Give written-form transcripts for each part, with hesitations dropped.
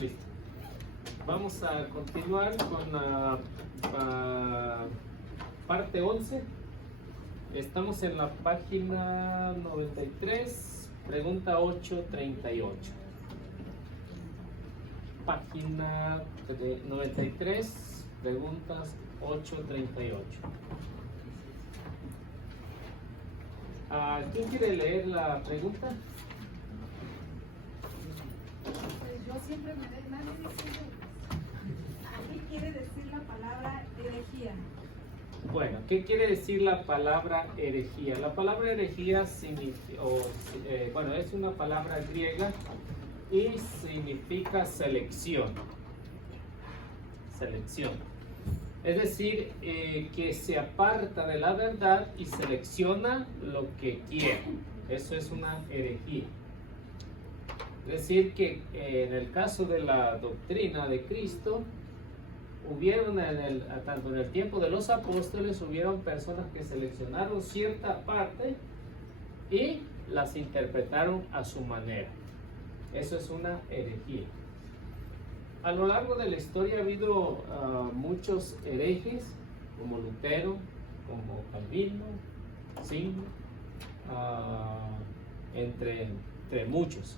Listo. Vamos a continuar con la parte 11. Estamos en la página 93, pregunta 838. Página 93, preguntas 838. ¿Quién quiere leer la pregunta? Pues yo siempre nadie dice, ¿qué quiere decir la palabra herejía? Bueno, ¿qué quiere decir la palabra herejía? La palabra herejía es una palabra griega y significa selección. Selección. Es decir, que se aparta de la verdad y selecciona lo que quiere. Eso es una herejía. Es decir, que en el caso de la doctrina de Cristo, hubieron tanto en el tiempo de los apóstoles, hubieron personas que seleccionaron cierta parte y las interpretaron a su manera. Eso es una herejía. A lo largo de la historia ha habido muchos herejes, como Lutero, como Calvino, Zwingli, entre muchos.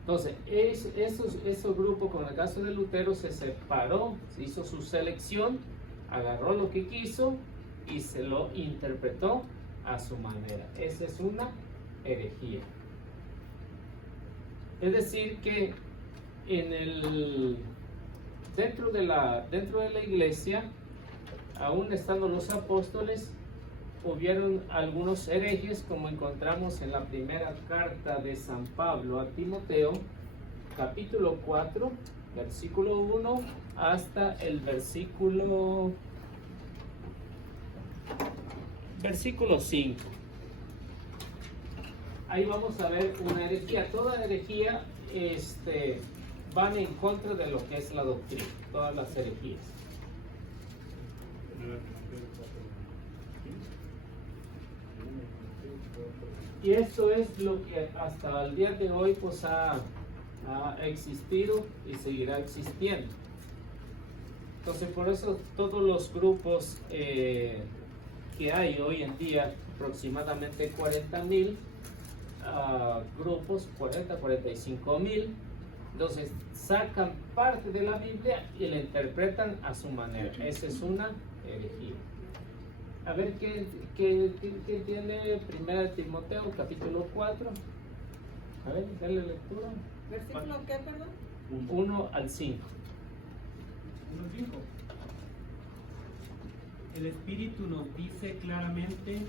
Entonces, esos grupos, como en el caso de Lutero, se separó, se hizo su selección, agarró lo que quiso y se lo interpretó a su manera. Esa es una herejía. Es decir, que dentro de la iglesia, aún estando los apóstoles, hubieron algunos herejes, como encontramos en la primera carta de San Pablo a Timoteo, capítulo 4, versículo 1 hasta el versículo 5. Ahí vamos a ver una herejía. Toda herejía van en contra de lo que es la doctrina, todas las herejías. Y esto es lo que hasta el día de hoy pues ha existido y seguirá existiendo. Entonces, por eso todos los grupos que hay hoy en día, aproximadamente 40,000 grupos, 45,000, entonces sacan parte de la Biblia y la interpretan a su manera. Esa es una herejía. A ver, ¿qué tiene 1 Timoteo, capítulo 4? A ver, dale lectura. ¿Versículo qué, perdón? 1 al 5. 1:5. El Espíritu nos dice claramente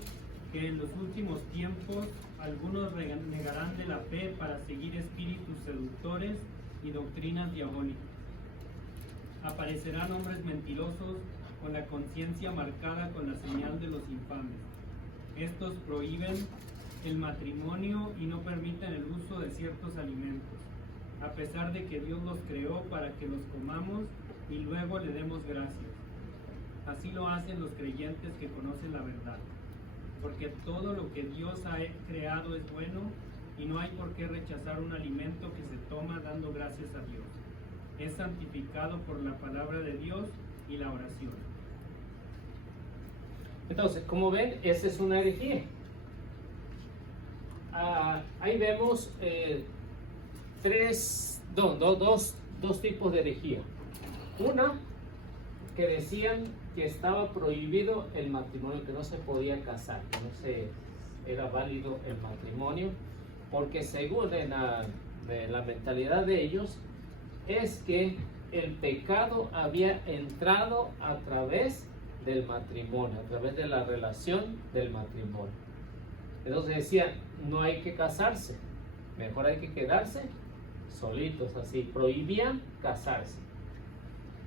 que en los últimos tiempos algunos renegarán de la fe para seguir espíritus seductores y doctrinas diabólicas. Aparecerán hombres mentirosos con la conciencia marcada con la señal de los infames. Estos prohíben el matrimonio y no permiten el uso de ciertos alimentos, a pesar de que Dios los creó para que los comamos y luego le demos gracias. Así lo hacen los creyentes que conocen la verdad, porque todo lo que Dios ha creado es bueno y no hay por qué rechazar un alimento que se toma dando gracias a Dios. Es santificado por la palabra de Dios y la oración. Entonces, como ven, esa es una herejía. Ahí vemos dos tipos de herejía. Una, que decían que estaba prohibido el matrimonio, que no se podía casar, que no era válido el matrimonio, porque según la mentalidad de ellos, es que el pecado había entrado a través del matrimonio, a través de la relación del matrimonio. Entonces decían, no hay que casarse, mejor hay que quedarse solitos, así, prohibían casarse.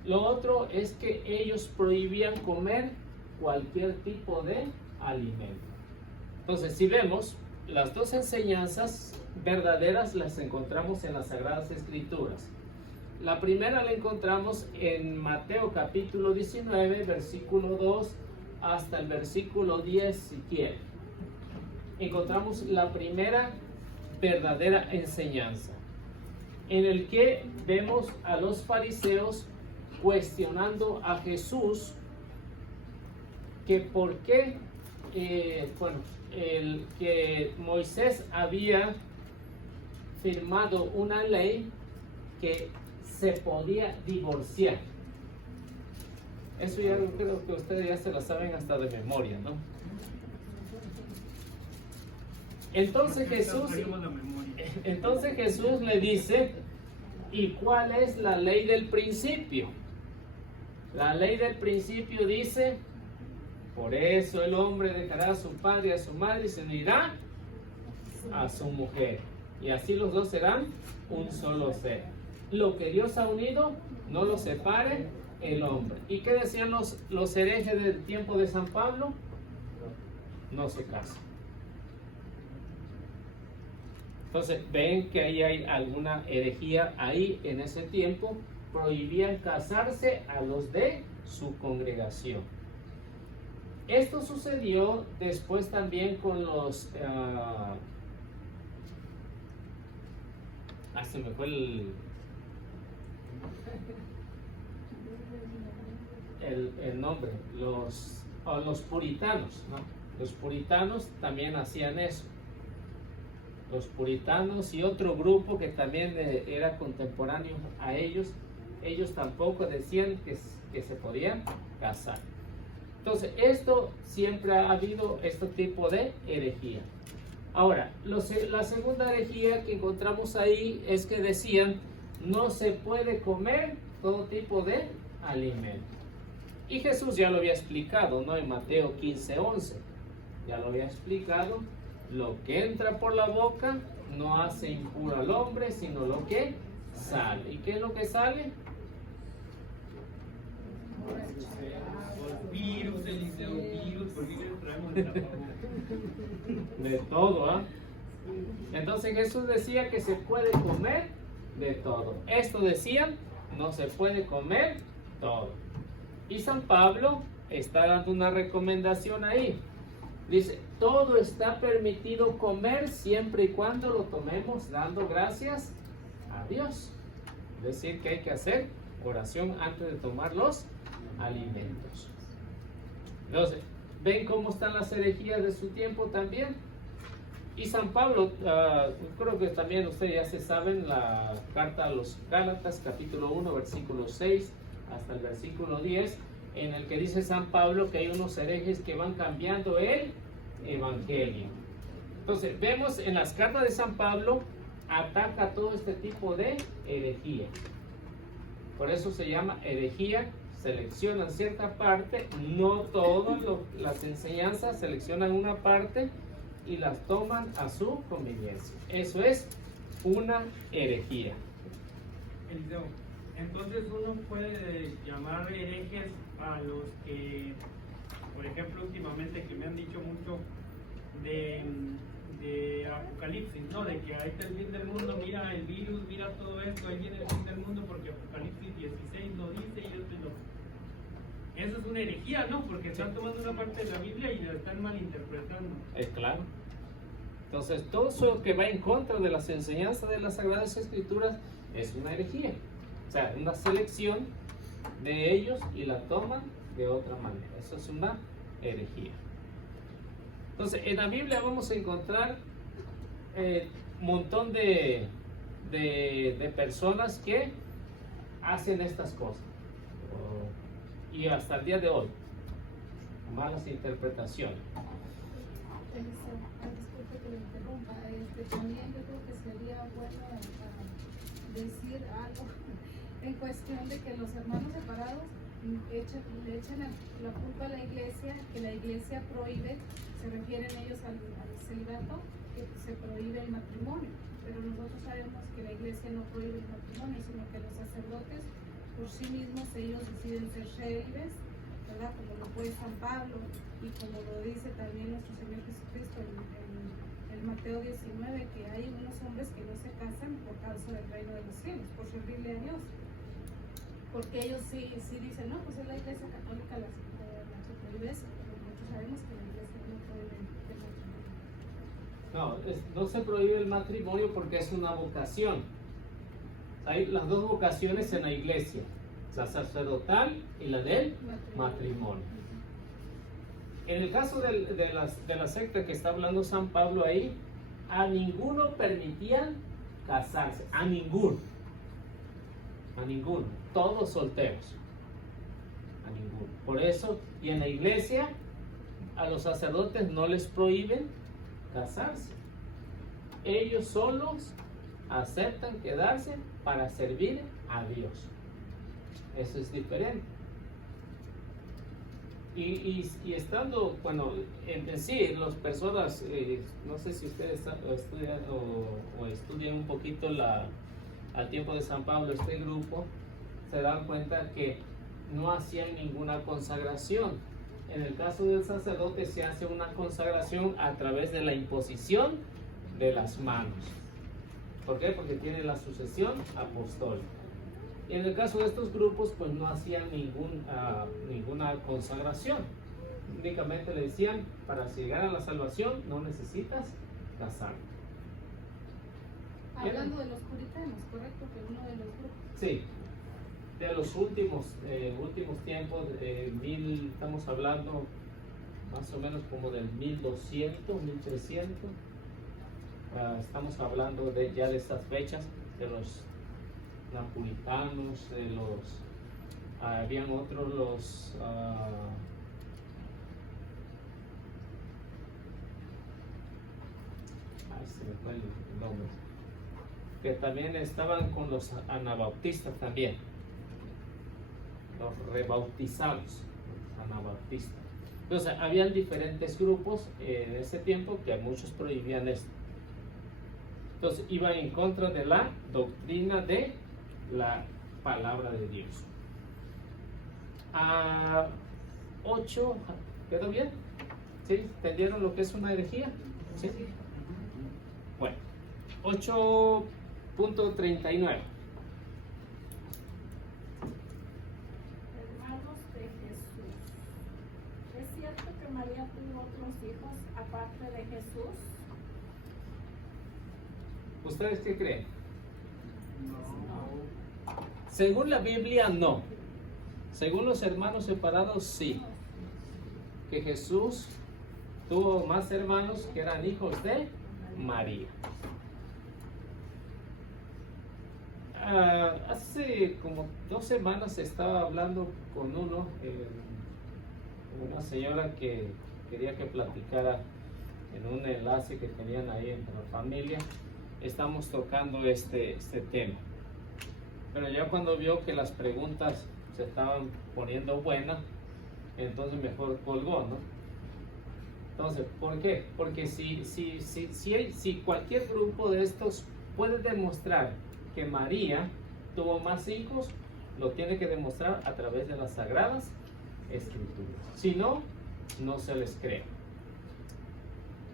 Lo otro es que ellos prohibían comer cualquier tipo de alimento. Entonces, si vemos, las dos enseñanzas verdaderas las encontramos en las Sagradas Escrituras. La primera la encontramos en Mateo capítulo 19, versículo 2 hasta el versículo 10, si quieren. Encontramos la primera verdadera enseñanza. en el que vemos a los fariseos cuestionando a Jesús que por qué, que Moisés había firmado una ley que se podía divorciar. Eso ya creo que ustedes ya se lo saben hasta de memoria, ¿no? Entonces Jesús le dice, ¿y cuál es la ley del principio? La ley del principio dice, por eso el hombre dejará a su padre y a su madre y se unirá a su mujer. Y así los dos serán un solo ser. Lo que Dios ha unido, no lo separe el hombre. ¿Y qué decían los herejes del tiempo de San Pablo? No se casan. Entonces, ven que ahí hay alguna herejía ahí en ese tiempo. Prohibían casarse a los de su congregación. Esto sucedió después también con los... se me fue el nombre. Los puritanos, ¿no? Los puritanos también hacían eso. Los puritanos y otro grupo que también era contemporáneo a ellos tampoco decían que se podían casar. Entonces, esto siempre ha habido este tipo de herejía. Ahora, la segunda herejía que encontramos ahí es que decían no se puede comer todo tipo de alimento. Y Jesús ya lo había explicado, ¿no? En Mateo 15:11. Ya lo había explicado. Lo que entra por la boca no hace impuro al hombre, sino lo que sale. ¿Y qué es lo que sale? Los virus, Eliseo, virus, porque le traemos de tapabocas. De todo, ¿ah? Entonces Jesús decía que se puede comer de todo. Esto decían, no se puede comer todo. Y San Pablo está dando una recomendación ahí. Dice, todo está permitido comer siempre y cuando lo tomemos dando gracias a Dios. Es decir, que hay que hacer oración antes de tomar los alimentos. Entonces, ¿ven cómo están las herejías de su tiempo también? Y San Pablo, creo que también ustedes ya se saben la carta a los Gálatas, capítulo 1, versículo 6 hasta el versículo 10, en el que dice San Pablo que hay unos herejes que van cambiando el evangelio. Entonces, vemos en las cartas de San Pablo, ataca todo este tipo de herejía. Por eso se llama herejía. Seleccionan cierta parte, no todas las enseñanzas, seleccionan una parte y las toman a su conveniencia. Eso es una herejía. Eliseo, entonces uno puede llamar herejes a los que, por ejemplo, últimamente que me han dicho mucho de Apocalipsis, ¿no? De que ahí está el fin del mundo, mira el virus, mira todo esto, ahí viene el fin del mundo porque Apocalipsis 16 lo dice y esto y lo... Eso es una herejía, ¿no? Porque están tomando una parte de la Biblia y la están malinterpretando. Es claro. Entonces, todo eso que va en contra de las enseñanzas de las Sagradas Escrituras es una herejía. O sea, una selección de ellos y la toman de otra manera. Eso es una herejía. Entonces, en la Biblia vamos a encontrar un montón de personas que hacen estas cosas. Y hasta el día de hoy, malas interpretaciones. Disculpe que le interrumpa. También yo creo que sería bueno decir algo en cuestión de que los hermanos separados le echan la culpa a la iglesia, que la iglesia prohíbe, se refieren ellos al celibato, que se prohíbe el matrimonio, pero nosotros sabemos que la iglesia no prohíbe el matrimonio, sino que los sacerdotes por sí mismos ellos deciden ser célibes, ¿verdad? Como lo fue San Pablo y como lo dice también nuestro Señor Jesucristo en el Mateo 19, que hay unos hombres que no se casan por causa del reino de los cielos, por servirle a Dios. Porque ellos sí dicen, no, pues es la iglesia católica la que prohíbe eso, pero nosotros sabemos que la iglesia no prohíbe el matrimonio. No se prohíbe el matrimonio porque es una vocación. Hay las dos vocaciones en la iglesia, la sacerdotal y la del matrimonio. En el caso de la secta que está hablando San Pablo ahí, a ninguno permitían casarse, a ninguno, todos solteros, a ninguno. Por eso, y en la iglesia, a los sacerdotes no les prohíben casarse. Ellos solos aceptan quedarse para servir a Dios. Eso es diferente. Y estando, bueno, en sí, las personas, no sé si ustedes estudian o estudian un poquito al tiempo de San Pablo, este grupo, se dan cuenta que no hacían ninguna consagración. En el caso del sacerdote se hace una consagración a través de la imposición de las manos. ¿Por qué? Porque tiene la sucesión apostólica. Y en el caso de estos grupos, pues no hacían ninguna consagración. Únicamente le decían, para llegar a la salvación no necesitas casarte. Hablando de los puritanos, correcto, que uno de los grupos. Sí, de los últimos tiempos, estamos hablando más o menos como del 1200, 1300. Estamos hablando ya de estas fechas, de los napolitanos, habían otros, se me fue el nombre, que también estaban con los anabautistas también, los rebautizados, los anabautistas. Entonces, habían diferentes grupos en ese tiempo que a muchos prohibían esto. Entonces, iban en contra de la doctrina de la palabra de Dios. 8, ¿quedó bien? ¿Sí? ¿Entendieron lo que es una herejía? ¿Sí? Bueno, 8.39. Hermanos de Jesús, ¿es cierto que María tuvo otros hijos aparte de Jesús? ¿Ustedes qué creen? Según la Biblia, no. Según los hermanos separados, sí. Que Jesús tuvo más hermanos que eran hijos de María. Hace como 2 semanas estaba hablando con una señora que quería que platicara en un enlace que tenían ahí entre la familia. Estamos tocando este tema. Pero ya cuando vio que las preguntas se estaban poniendo buenas, entonces mejor colgó, ¿no? Entonces, ¿por qué? Porque si cualquier grupo de estos puede demostrar que María tuvo más hijos, lo tiene que demostrar a través de las Sagradas Escrituras. Si no, no se les cree.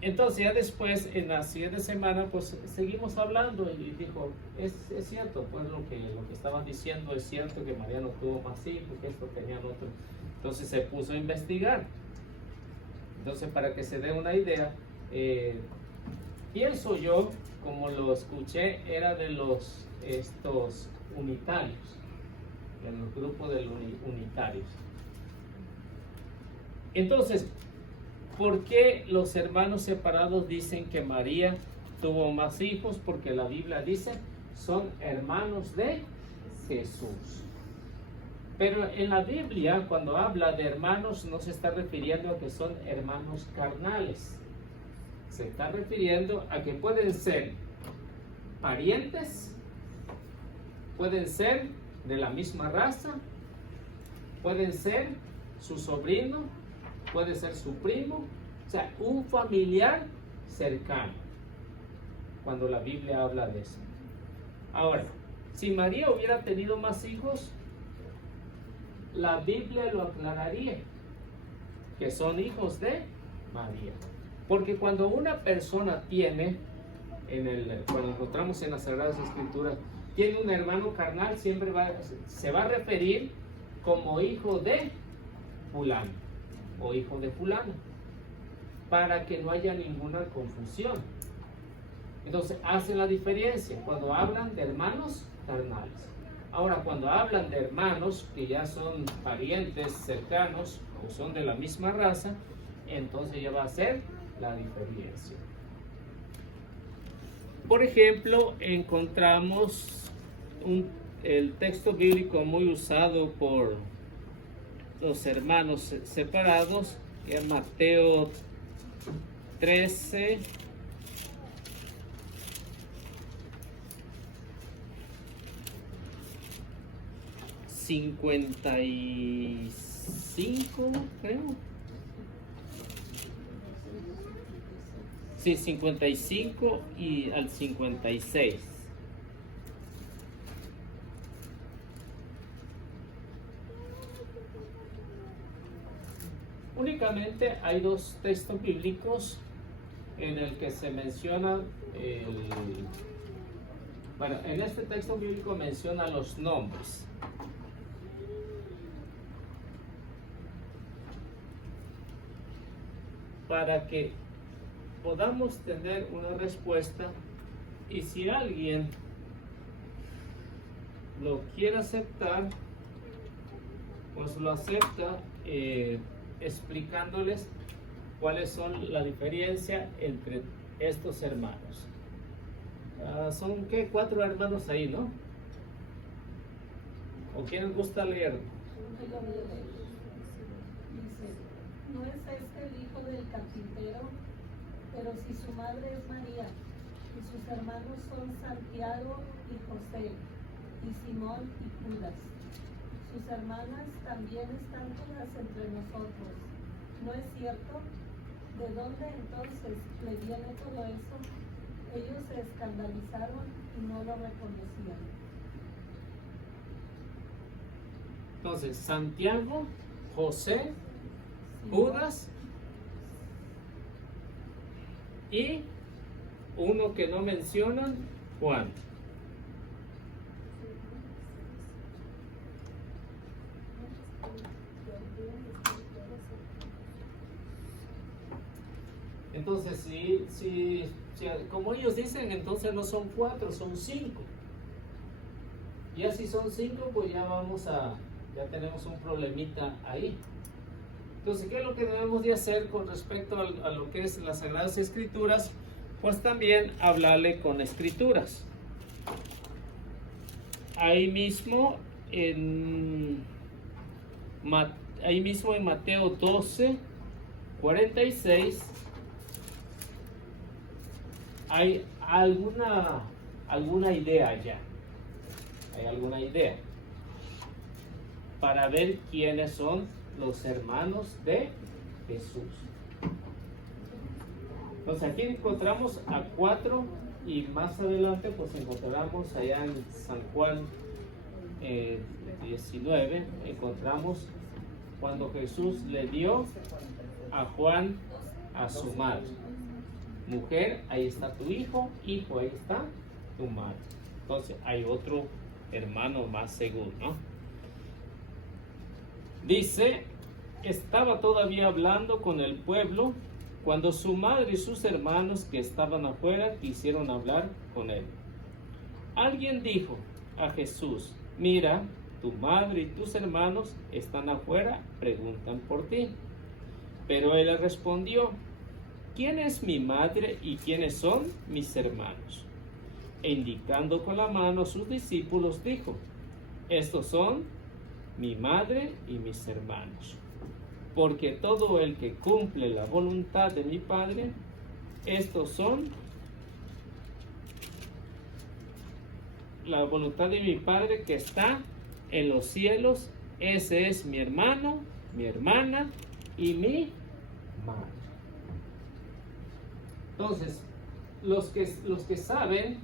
Entonces ya después, en la siguiente semana, pues seguimos hablando y dijo, es cierto, pues lo que estaban diciendo es cierto, que María no tuvo más hijos, que esto tenían otro. Entonces se puso a investigar. Entonces, para que se dé una idea, pienso yo, como lo escuché, era de estos unitarios, en el grupo de los unitarios. Entonces, ¿por qué los hermanos separados dicen que María tuvo más hijos? Porque la Biblia dice, son hermanos de Jesús. Pero en la Biblia, cuando habla de hermanos, no se está refiriendo a que son hermanos carnales. Se está refiriendo a que pueden ser parientes, pueden ser de la misma raza, pueden ser su sobrino, puede ser su primo, o sea, un familiar cercano, cuando la Biblia habla de eso. Ahora, si María hubiera tenido más hijos, la Biblia lo aclararía, que son hijos de María. Porque cuando una persona tiene, cuando encontramos en las Sagradas Escrituras, tiene un hermano carnal, siempre se va a referir como hijo de fulano o hijo de fulana, para que no haya ninguna confusión. Entonces hacen la diferencia cuando hablan de hermanos carnales. Ahora, cuando hablan de hermanos que ya son parientes cercanos o son de la misma raza, entonces ya va a ser la diferencia. Por ejemplo, encontramos el texto bíblico muy usado por los hermanos separados, que es Mateo 13. ...55, creo. Sí, 55 y al 56. Únicamente hay dos textos bíblicos en el que se menciona bueno, en este texto bíblico menciona los nombres. Para que podamos tener una respuesta, y si alguien lo quiere aceptar, pues lo acepta explicándoles cuáles son la diferencia entre estos hermanos. Son ¿qué? 4 hermanos ahí, ¿no? ¿O quién gusta leer? Dice, ¿no es este el hijo del carpintero? Pero si su madre es María, y sus hermanos son Santiago y José, y Simón y Judas, sus hermanas también están todas entre nosotros, ¿no es cierto? ¿De dónde entonces le viene todo eso? Ellos se escandalizaron y no lo reconocían. Entonces, Santiago, José, Judas y uno que no mencionan, Juan. Entonces, si como ellos dicen, entonces no son 4, son 5. Ya si son 5, pues ya ya tenemos un problemita ahí. Entonces, ¿qué es lo que debemos de hacer con respecto a lo que es las Sagradas Escrituras? Pues también hablarle con escrituras. Ahí mismo en Mateo 12, 46, hay alguna idea ya. Hay alguna idea para ver quiénes son los hermanos de Jesús. Entonces aquí encontramos a 4 y más adelante pues encontramos allá en San Juan 19, encontramos cuando Jesús le dio a Juan a su madre. Mujer, ahí está tu hijo, ahí está tu madre. Entonces hay otro hermano más seguro, ¿no? Dice, estaba todavía hablando con el pueblo cuando su madre y sus hermanos que estaban afuera quisieron hablar con él. Alguien dijo a Jesús, mira, tu madre y tus hermanos están afuera, preguntan por ti. Pero él respondió, ¿quién es mi madre y quiénes son mis hermanos? E indicando con la mano a sus discípulos dijo, estos son mi madre y mis hermanos. Porque todo el que cumple la voluntad de mi Padre, estos son la voluntad de mi Padre que está en los cielos. Ese es mi hermano, mi hermana y mi madre. Entonces, los que saben,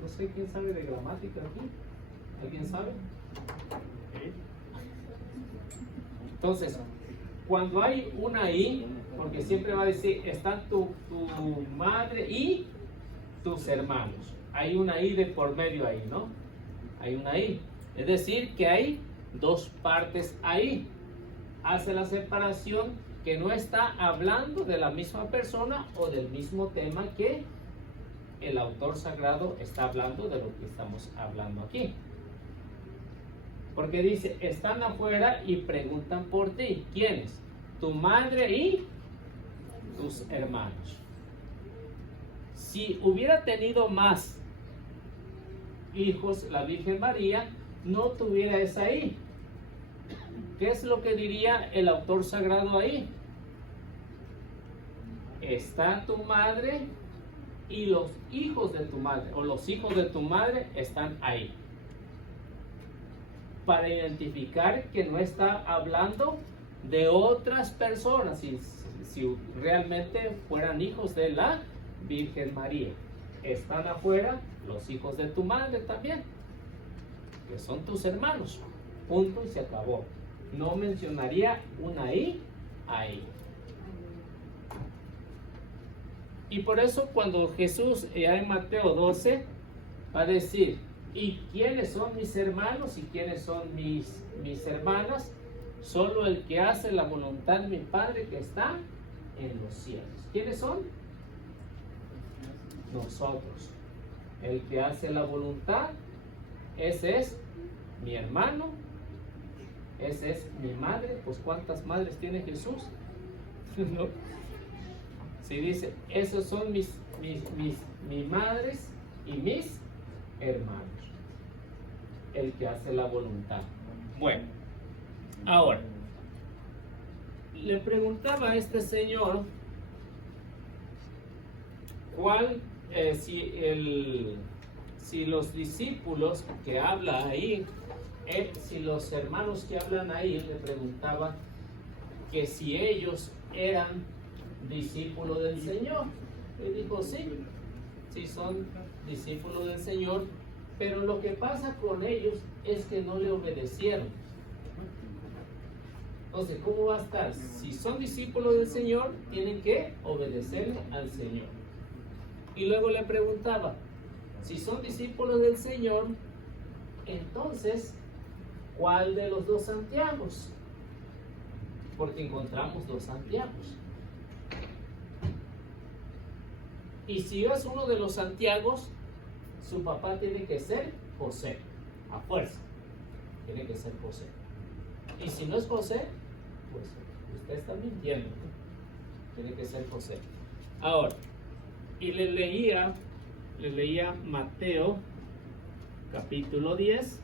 no sé quién sabe de gramática aquí. ¿Alguien sabe? Entonces, cuando hay una I, porque siempre va a decir, está tu madre y tus hermanos. Hay una I de por medio ahí, ¿no? Hay una I. Es decir, que hay 2 partes ahí. Hace la separación que no está hablando de la misma persona o del mismo tema que el autor sagrado está hablando de lo que estamos hablando aquí. Porque dice, están afuera y preguntan por ti. ¿Quiénes? Tu madre y tus hermanos. Si hubiera tenido más hijos la Virgen María, no tuvierais ahí. ¿Qué es lo que diría el autor sagrado ahí? Está tu madre y los hijos de tu madre, o los hijos de tu madre están ahí. Para identificar que no está hablando de otras personas, si realmente fueran hijos de la Virgen María. Están afuera los hijos de tu madre también, que son tus hermanos. Punto y se acabó. No mencionaría una ahí. Y por eso cuando Jesús, ya en Mateo 12, va a decir, ¿y quiénes son mis hermanos y quiénes son mis hermanas? Solo el que hace la voluntad de mi Padre que está en los cielos. ¿Quiénes son? Nosotros. El que hace la voluntad, ese es mi hermano, ese es mi madre. Pues ¿cuántas madres tiene Jesús? ¿No? Si dice, esos son mis madres y mis hermanos. El que hace la voluntad. Bueno, ahora, le preguntaba a este señor cuál, si los discípulos que habla ahí, si los hermanos que hablan ahí, le preguntaba que si ellos eran discípulos del Señor. Y dijo, sí son discípulos del Señor, pero lo que pasa con ellos es que no le obedecieron. Entonces, ¿cómo va a estar? Si son discípulos del Señor, tienen que obedecerle al Señor. Y luego le preguntaba, si son discípulos del Señor, entonces, ¿cuál de los dos Santiagos? Porque encontramos dos Santiagos. Y si es uno de los Santiagos, su papá tiene que ser José, a fuerza. Tiene que ser José. Y si no es José, pues usted está mintiendo. Tiene que ser José. Ahora, y le leía Mateo capítulo 10,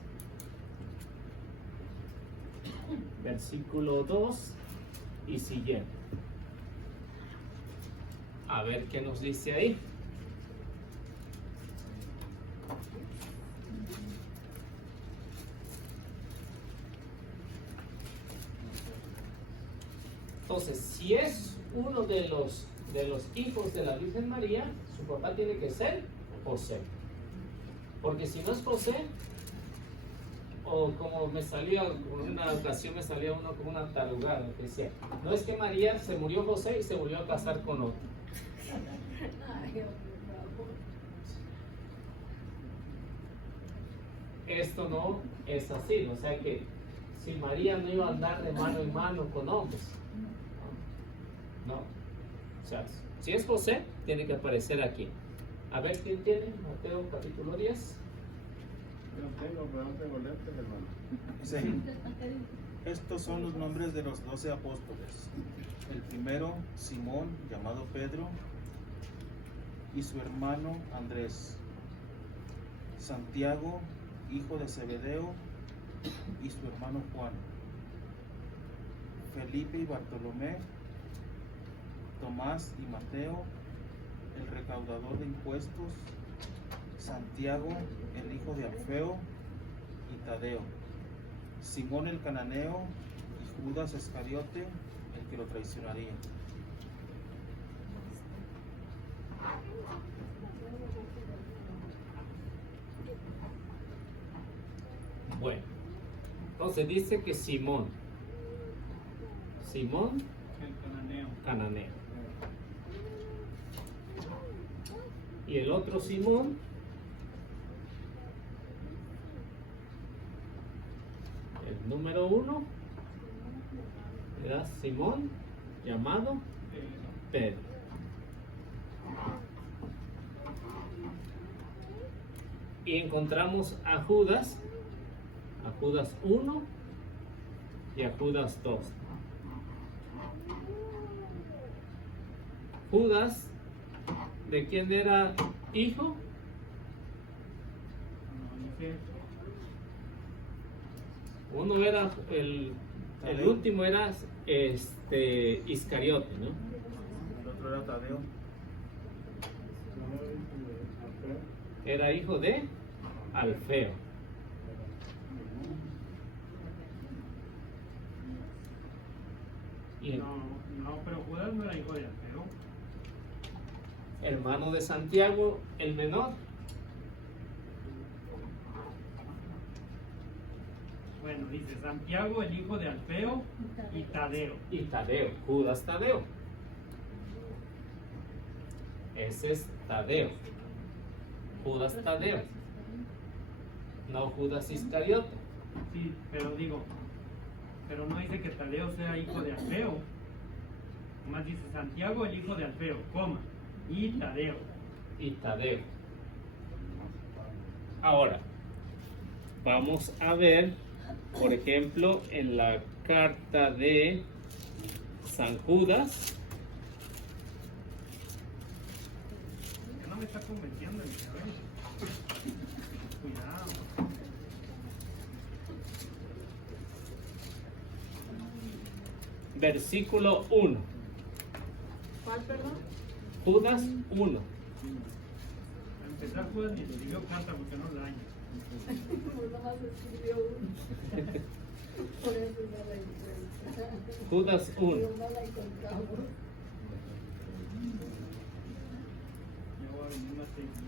versículo 2 y siguiente. A ver qué nos dice ahí. Entonces, si es uno de los hijos de la Virgen María, su papá tiene que ser José. Porque si no es José, o como me salía, en una ocasión me salía uno como una tarugada, que decía, no es que María se murió José y se volvió a casar con otro. Esto no es así, o sea que si María no iba a andar de mano en mano con hombres, no. O sea, si es José, tiene que aparecer aquí. A ver quién tiene, Mateo capítulo 10. Yo tengo, pero no tengo lentes, hermano. Sí. Estos son los nombres de los 12 apóstoles. El primero, Simón, llamado Pedro, y su hermano Andrés. Santiago, hijo de Zebedeo, y su hermano Juan. Felipe y Bartolomé, Tomás y Mateo, el recaudador de impuestos, Santiago, el hijo de Alfeo, y Tadeo, Simón el cananeo, y Judas Iscariote, el que lo traicionaría. Bueno, entonces dice que Simón, El cananeo. cananeo. Y el otro Simón, el número 1, era Simón llamado Pedro. Y encontramos a Judas 1 y a Judas 2. Judas, ¿de quién era hijo? No dice. Uno era el último era Iscariote, ¿no? El otro era Tadeo. Era hijo de Alfeo. Y No, pero Judas no era hijo de Alfeo. hermano de Santiago, el menor. Bueno, dice Santiago, el hijo de Alfeo, y Tadeo. Y Tadeo, Judas Tadeo. Ese es Tadeo. Judas Tadeo. No Judas Iscariote. Sí, pero no dice que Tadeo sea hijo de Alfeo. Más dice Santiago, el hijo de Alfeo, coma, y Tadeo. Y Tadeo. Ahora, vamos a ver, por ejemplo, en la carta de San Judas. Ya no me está convenciendo mi cabeza. Cuidado. Versículo 1. ¿Cuál, perdón? Judas 1. Para empezar, Judas ni escribió carta porque no la hay. Pues nomás escribió uno. Por eso no la encuentro. Judas 1. Pero no la encontramos. Ya voy a venir más seguido.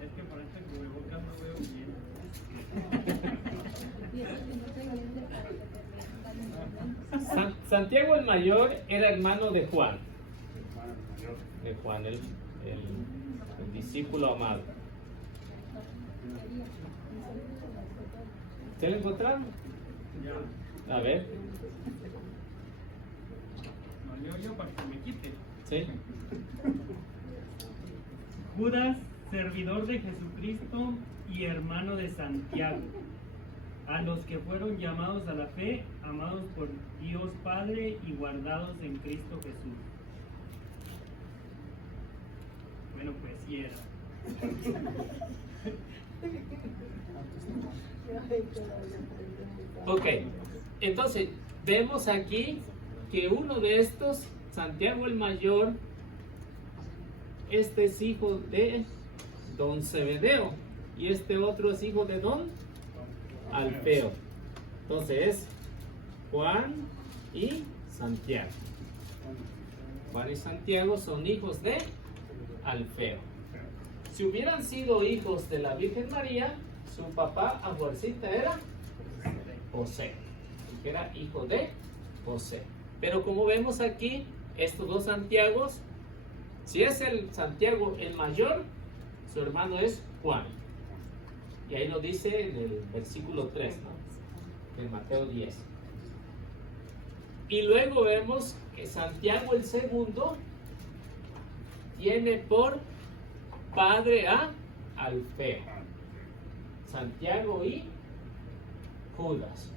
Es que por este cubrebocas no veo bien. Santiago el mayor era hermano de Juan. De Juan, el discípulo amado. ¿Se lo encontraron? Ya. A ver. No leo yo para que me quite. ¿Sí? Judas, servidor de Jesucristo y hermano de Santiago, a los que fueron llamados a la fe, amados por Dios Padre y guardados en Cristo Jesús. Bueno, pues sí era. Ok. Entonces, vemos aquí que uno de estos, Santiago el mayor, este es hijo de don Zebedeo y este otro es hijo de don Alfeo. Entonces es Juan y Santiago. Juan y Santiago son hijos de Alfeo. Si hubieran sido hijos de la Virgen María, su papá a fuercita era José, que era hijo de José. Pero como vemos aquí, estos dos Santiagos, si es el Santiago el mayor, su hermano es Juan. Y ahí lo dice en el versículo 3, ¿no? De Mateo 10. Y luego vemos que Santiago el segundo tiene por padre a Alfeo. Santiago y Judas.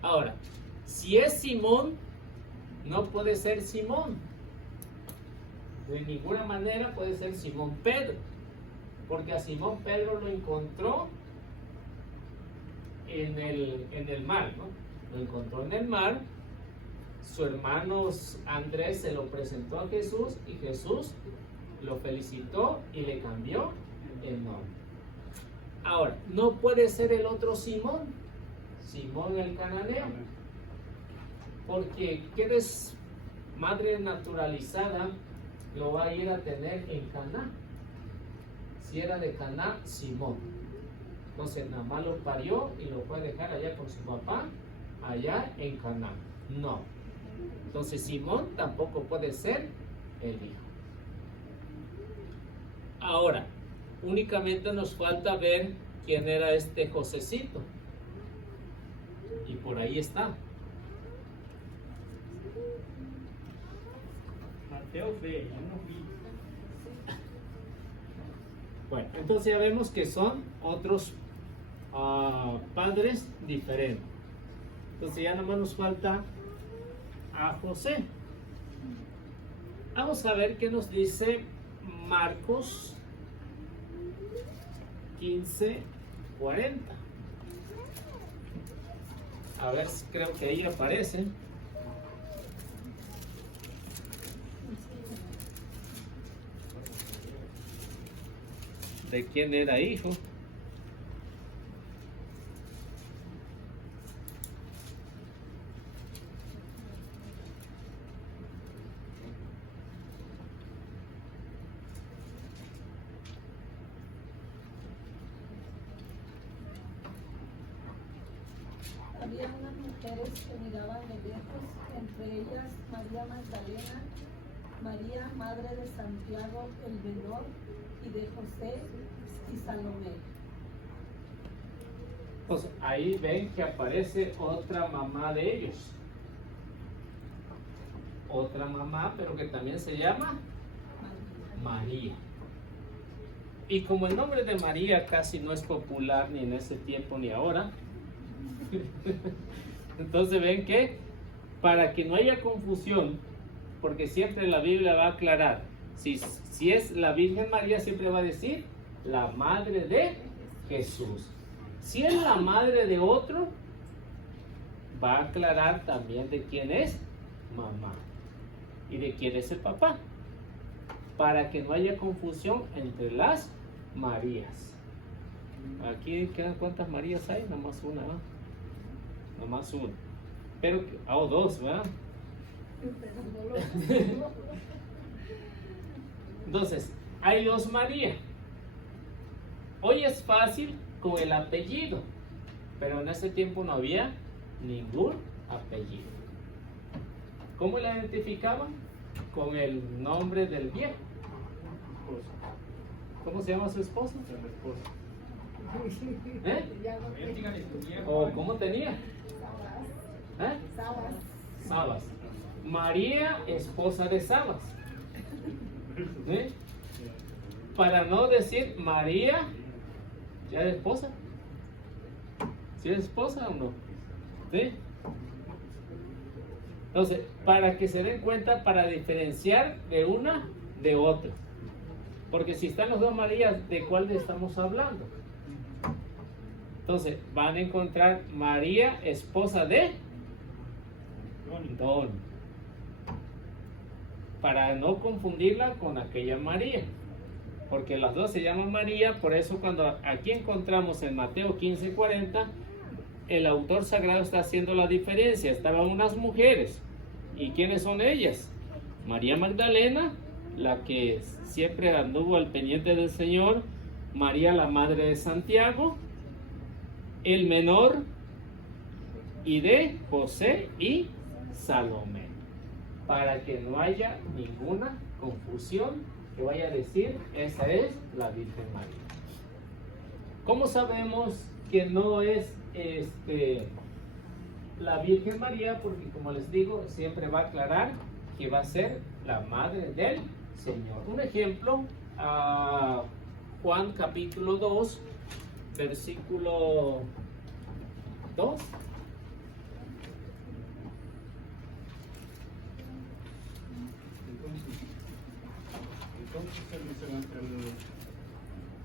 Ahora, si es Simón, no puede ser Simón. De ninguna manera puede ser Simón Pedro, porque a Simón Pedro lo encontró en el mar, ¿no? Lo encontró en el mar. Su hermano Andrés se lo presentó a Jesús y Jesús lo felicitó y le cambió el nombre. Ahora, no puede ser el otro Simón, Simón el cananeo, porque ¿qué madre naturalizada lo va a ir a tener en Caná? Si era de Caná, Simón. Entonces nada más lo parió y lo fue a dejar allá con su papá, allá en Caná. No. Entonces Simón tampoco puede ser el hijo. Ahora, únicamente nos falta ver quién era este Josecito. Y por ahí está. Mateo B, yo no vi. Bueno, entonces ya vemos que son otros padres diferentes. Entonces ya nomás nos falta a José. Vamos a ver qué nos dice Marcos 15:40. A ver si creo que ahí aparece. ¿De quién era hijo? Había unas mujeres que miraban de lejos, entre ellas María Magdalena, María, madre de Santiago el menor, y de José y Salomé. Pues ahí ven que aparece otra mamá de ellos. Otra mamá, pero que también se llama María. Y como el nombre de María casi no es popular ni en ese tiempo ni ahora, entonces ven que para que no haya confusión, porque siempre la Biblia va a aclarar, si es la Virgen María siempre va a decir la madre de Jesús. Si es la madre de otro, va a aclarar también de quién es mamá y de quién es el papá, para que no haya confusión entre las Marías. Aquí quedan cuántas Marías hay, nomás una, ¿no? Nomás una, pero dos, ¿verdad? Entonces, hay dos María. Hoy es fácil con el apellido, pero en ese tiempo no había ningún apellido. ¿Cómo la identificaban? Con el nombre del viejo. ¿Cómo se llama su esposo? ¿Eh? ¿O cómo tenía? ¿Eh? Sabas. María, esposa de Sabas. ¿Eh? Para no decir María, ¿ya es esposa? ¿Sí es esposa o no? ¿Sí? Entonces, para que se den cuenta, para diferenciar de una de otra. Porque si están los dos Marías, ¿de cuál estamos hablando? Entonces, van a encontrar María, esposa de Don. Para no confundirla con aquella María. Porque las dos se llaman María, por eso cuando aquí encontramos en Mateo 15:40, el autor sagrado está haciendo la diferencia. Estaban unas mujeres. ¿Y quiénes son ellas? María Magdalena, la que siempre anduvo al pendiente del Señor. María, la madre de Santiago, el menor, y de José y Salomé. Para que no haya ninguna confusión, que vaya a decir, esa es la Virgen María. ¿Cómo sabemos que no es la Virgen María? Porque como les digo, siempre va a aclarar que va a ser la madre del Señor. Un ejemplo, Juan capítulo 2, versículo 2. Entonces el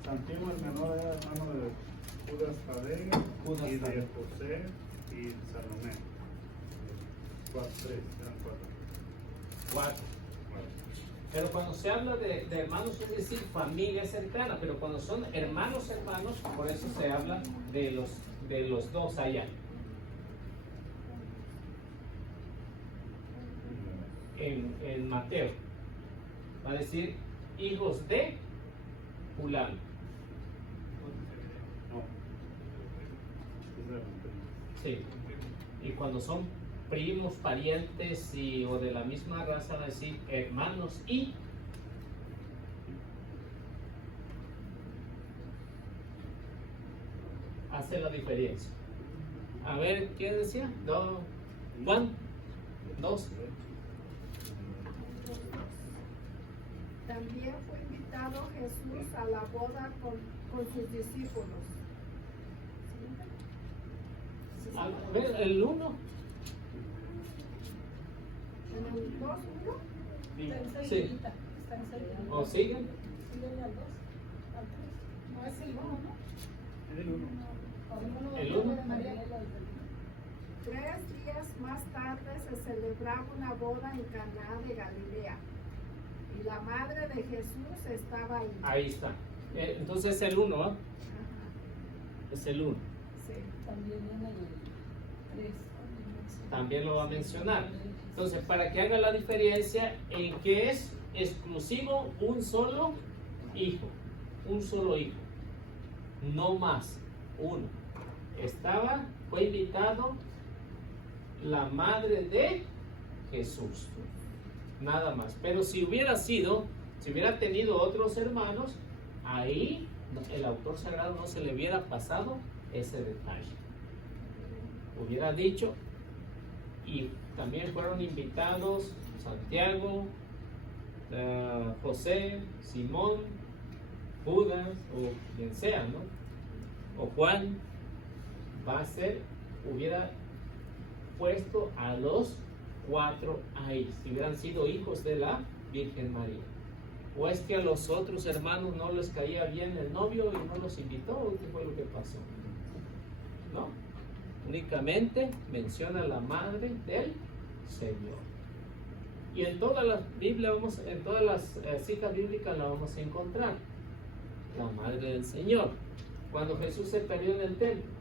Santiago el menor era hermano de Judas Tadeo y de José y Salomé. Eran cuatro. Pero cuando se habla de hermanos, es decir, familia cercana, pero cuando son hermanos, por eso se habla de los dos allá. En Mateo va a decir hijos de fulano. No. Sí. Y cuando son primos, parientes o de la misma raza, van a decir hermanos y hace la diferencia. A ver, ¿qué decía? Juan 2. También fue invitado Jesús a la boda con sus discípulos. A ver, el 1. En el 2, 1. Está Sí. enseguidita, está enseguidita. ¿O siguen? Síguele al 2, al 3. No es el 1, ¿no? El uno. De María. 3 días más tarde se celebraba una boda en Caná de Galilea. Y la madre de Jesús estaba ahí. Ahí está. Entonces es el 1, ¿ah? Ajá, Es el 1. sí. También en el 3. También lo va a mencionar. Entonces, para que haga la diferencia en que es exclusivo un solo hijo. Un solo hijo. No más. Uno. Fue invitado la madre de Jesús. Nada más. Pero si hubiera tenido otros hermanos, ahí el autor sagrado no se le hubiera pasado ese detalle. Hubiera dicho, y también fueron invitados Santiago, José, Simón, Judas o quien sea, ¿no? O Juan. Hubiera puesto a los 4 ahí, si hubieran sido hijos de la Virgen María. ¿O es que a los otros hermanos no les caía bien el novio y no los invitó? ¿O qué fue lo que pasó? No, únicamente menciona la madre del Señor. Y en todas las Biblias, en todas las citas bíblicas la vamos a encontrar. La madre del Señor. Cuando Jesús se perdió en el templo,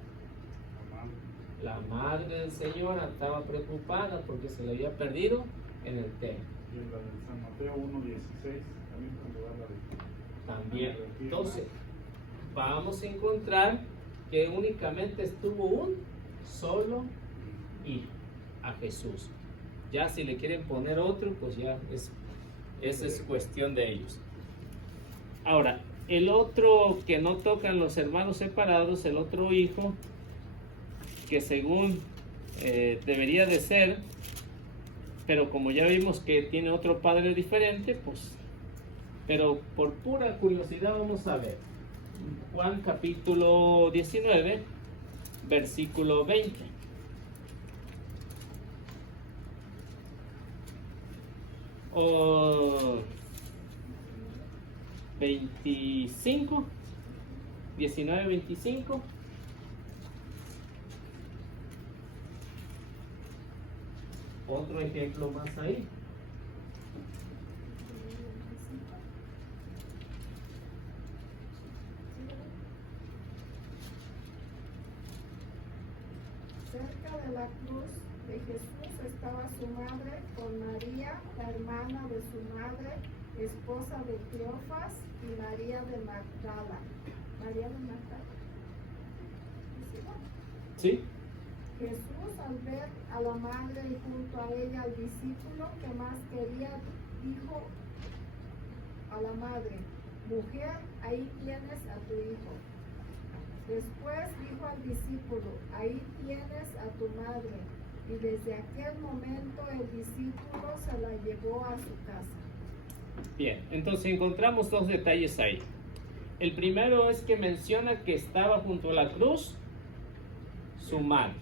la madre del Señor estaba preocupada porque se le había perdido en el templo. Y en la de San Mateo 1:16 también cuando habla de También. Entonces, vamos a encontrar que únicamente estuvo un solo hijo, a Jesús. Ya si le quieren poner otro, pues ya esa es cuestión de ellos. Ahora, el otro que no tocan los hermanos separados, el otro hijo, que según debería de ser, pero como ya vimos que tiene otro padre diferente, pues, pero por pura curiosidad vamos a ver. Juan capítulo 19, versículo 20. O 25, 19, 25. Otro ejemplo más ahí. Cerca de la cruz de Jesús estaba su madre con María, la hermana de su madre, esposa de Cleofas, y María de Magdala. María de Magdala. ¿Sí? Jesús, al ver a la madre y junto a ella al discípulo que más quería, dijo a la madre: mujer, ahí tienes a tu hijo. Después dijo al discípulo: ahí tienes a tu madre. Y desde aquel momento el discípulo se la llevó a su casa. Bien, entonces encontramos dos detalles ahí. El primero es que menciona que estaba junto a la cruz su madre.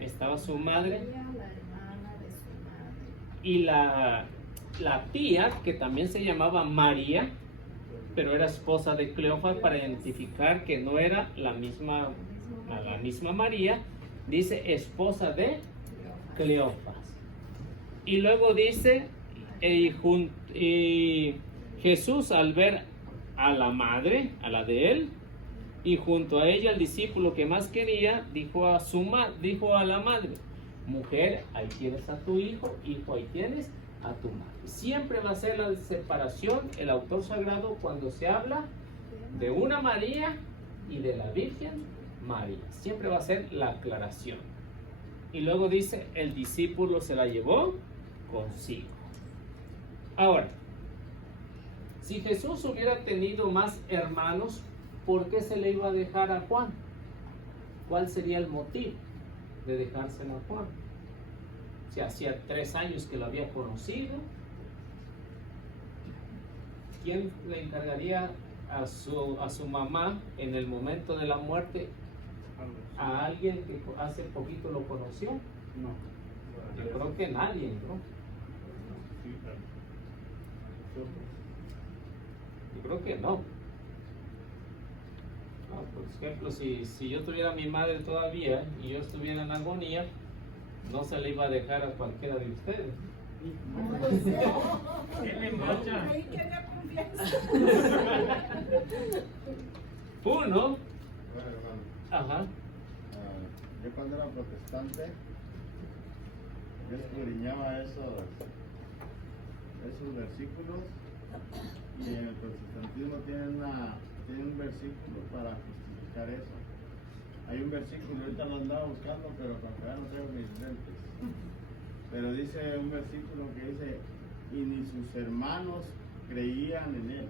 Estaba su madre. María, la hermana de su madre. Y la tía, que también se llamaba María, pero era esposa de Cleofas, para identificar que no era la misma María, dice esposa de Cleofas. Y luego dice, y Jesús, al ver a la madre, a la de él, y junto a ella el discípulo que más quería, dijo a la madre: mujer, ahí tienes a tu hijo, ahí tienes a tu madre. Siempre va a ser la separación el autor sagrado cuando se habla de una María y de la Virgen María. Siempre va a ser la aclaración. Y luego dice, el discípulo se la llevó consigo. Ahora, si Jesús hubiera tenido más hermanos, ¿por qué se le iba a dejar a Juan? ¿Cuál sería el motivo de dejárselo a Juan? Si hacía 3 años que lo había conocido, ¿quién le encargaría a su mamá en el momento de la muerte a alguien que hace poquito lo conoció? No. Yo creo que nadie, ¿no? Sí, claro. Yo creo que no. Por ejemplo, si yo tuviera a mi madre todavía y yo estuviera en agonía, no se le iba a dejar a cualquiera de ustedes. ¿Qué le mocha? Ahí quería confianza. Uno, Bueno, hermano, ajá, yo cuando era protestante, yo escudriñaba esos versículos, y en el protestantismo tienen un versículo para justificar eso. Hay un versículo, ahorita lo andaba buscando, pero con que no traigo mis lentes. Pero dice un versículo que dice, y ni sus hermanos creían en él.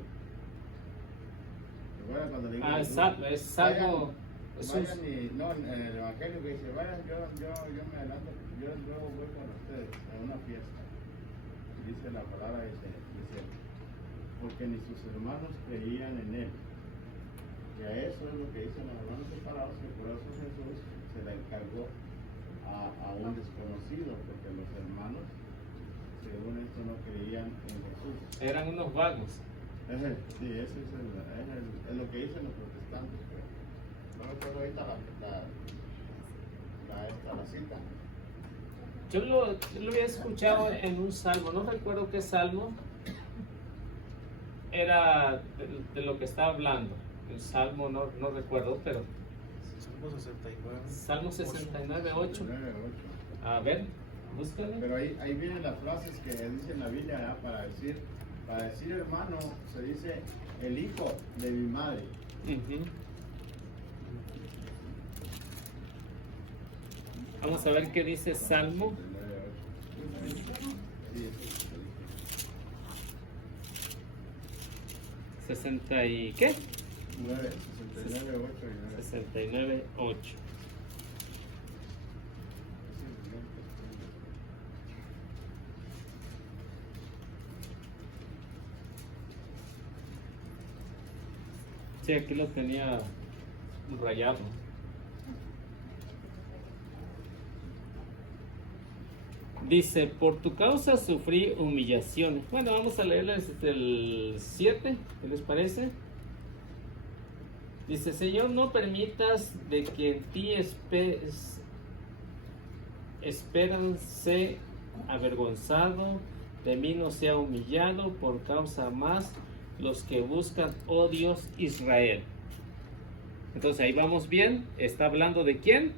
¿Recuerdan cuando le digo? es salmo, Vayan y, no, en el evangelio que dice, vayan, yo me adelanto, yo luego voy con ustedes a una fiesta. Y dice la palabra, dice, porque ni sus hermanos creían en él. Y a eso es lo que dicen los hermanos separados, que por eso Jesús se le encargó a un desconocido, porque los hermanos, según esto, no creían en Jesús. eran unos vagos. Sí, eso es lo que dicen los protestantes, pero no recuerdo ahorita la cita. Yo lo había escuchado en un salmo, no recuerdo qué salmo era de lo que estaba hablando. El salmo no recuerdo, pero Salmo 69. Salmo 69, 8. 9:8. A ver, búscale. Pero ahí vienen las frases que dice en la Biblia, ¿verdad? Para decir hermano, se dice el hijo de mi madre. Ujú. Vamos a ver qué dice Salmo 60 y ¿qué? 69:8 y 69, 8. Sí, aquí lo tenía rayado. Dice, por tu causa sufrí humillaciones. Bueno, vamos a leerles desde el 7, ¿qué les parece? Dice, Señor, no permitas de que en ti espérense avergonzado, de mí no sea humillado por causa más los que buscan, oh Dios, Israel. Entonces ahí vamos bien, está hablando de quién?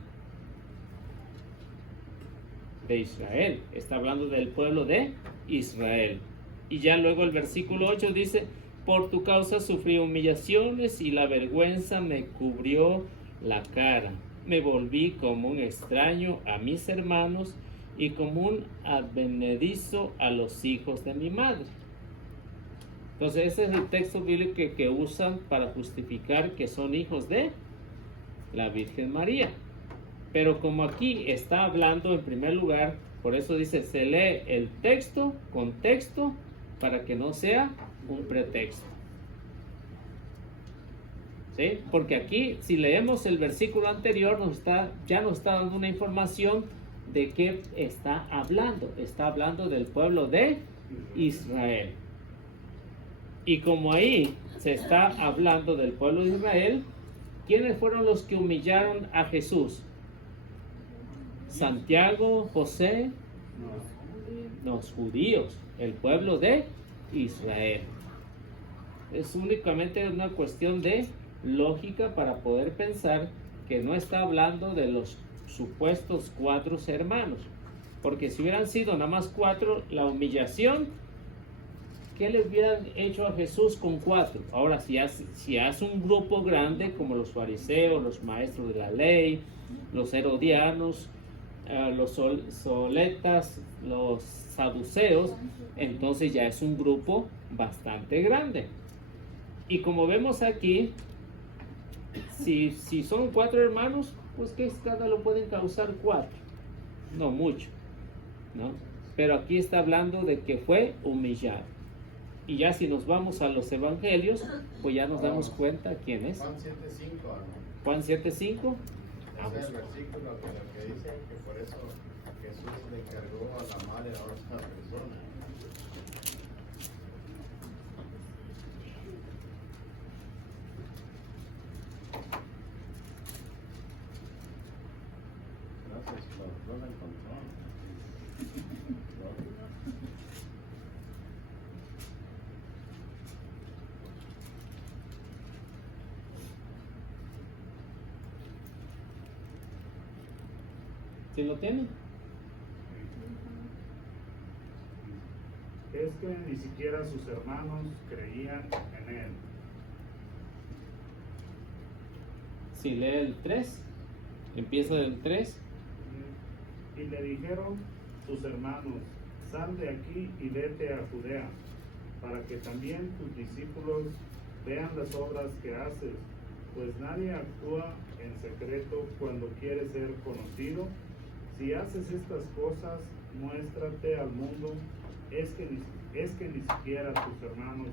De Israel, está hablando del pueblo de Israel. Y ya luego el versículo 8 dice, por tu causa sufrí humillaciones y la vergüenza me cubrió la cara. Me volví como un extraño a mis hermanos y como un advenedizo a los hijos de mi madre. Entonces ese es el texto bíblico que usan para justificar que son hijos de la Virgen María. Pero como aquí está hablando en primer lugar, por eso dice, se lee el texto, contexto, para que no sea un pretexto. ¿Sí? Porque aquí, si leemos el versículo anterior, ya nos está dando una información de qué está hablando. Está hablando del pueblo de Israel. Y como ahí se está hablando del pueblo de Israel, ¿quiénes fueron los que humillaron a Jesús? Santiago, José, los judíos, el pueblo de Israel. Es únicamente una cuestión de lógica para poder pensar que no está hablando de los supuestos 4 hermanos, porque si hubieran sido nada más 4, la humillación, ¿qué le hubieran hecho a Jesús con 4? Ahora, si hace un grupo grande como los fariseos, los maestros de la ley, los herodianos, los soletas, los saduceos, entonces ya es un grupo bastante grande. Y como vemos aquí, si son 4 hermanos, pues que escándalo pueden causar 4, no mucho, ¿no? Pero aquí está hablando de que fue humillado. Y ya si nos vamos a los evangelios, pues ya nos damos cuenta quién es. Juan 7:5, hermano. Juan 7:5. Ese es el versículo que dice que por eso Jesús le encargó a la madre a otra persona. Gracias, lo encontró. ¿Sí lo tiene? Es que ni siquiera sus hermanos creían en él. Si lee el 3, empieza del 3. Y le dijeron sus hermanos, sal de aquí y vete a Judea, para que también tus discípulos vean las obras que haces, pues nadie actúa en secreto cuando quiere ser conocido. Si haces estas cosas, muéstrate al mundo. Es que ni siquiera tus hermanos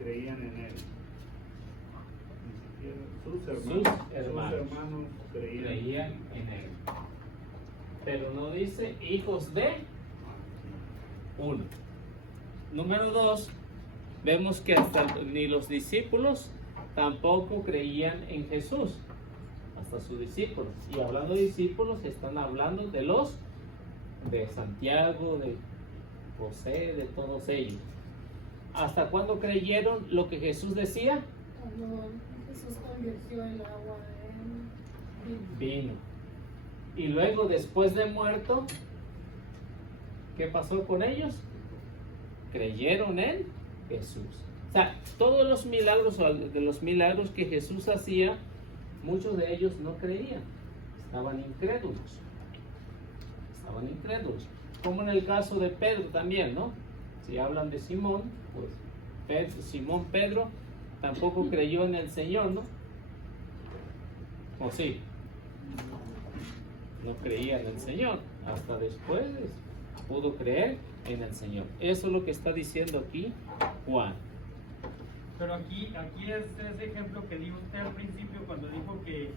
creían en él. Ni siquiera sus hermanos creían en él. Pero no dice hijos de uno. Número 2, vemos que hasta ni los discípulos tampoco creían en Jesús. Hasta sus discípulos. Y hablando de discípulos, están hablando de los de Santiago, de José, de todos ellos. ¿Hasta cuándo creyeron lo que Jesús decía? Cuando Jesús convirtió el agua en Vino. Y luego, después de muerto, ¿qué pasó con ellos? Creyeron en Jesús. O sea, todos los milagros, o de los milagros que Jesús hacía, muchos de ellos no creían, estaban incrédulos. Como en el caso de Pedro también, ¿no? Si hablan de Simón, pues Simón Pedro tampoco creyó en el Señor, ¿no? ¿O sí? No creía en el Señor, hasta después pudo creer en el Señor. Eso es lo que está diciendo aquí Juan. Pero aquí es ese ejemplo que dio usted al principio cuando dijo que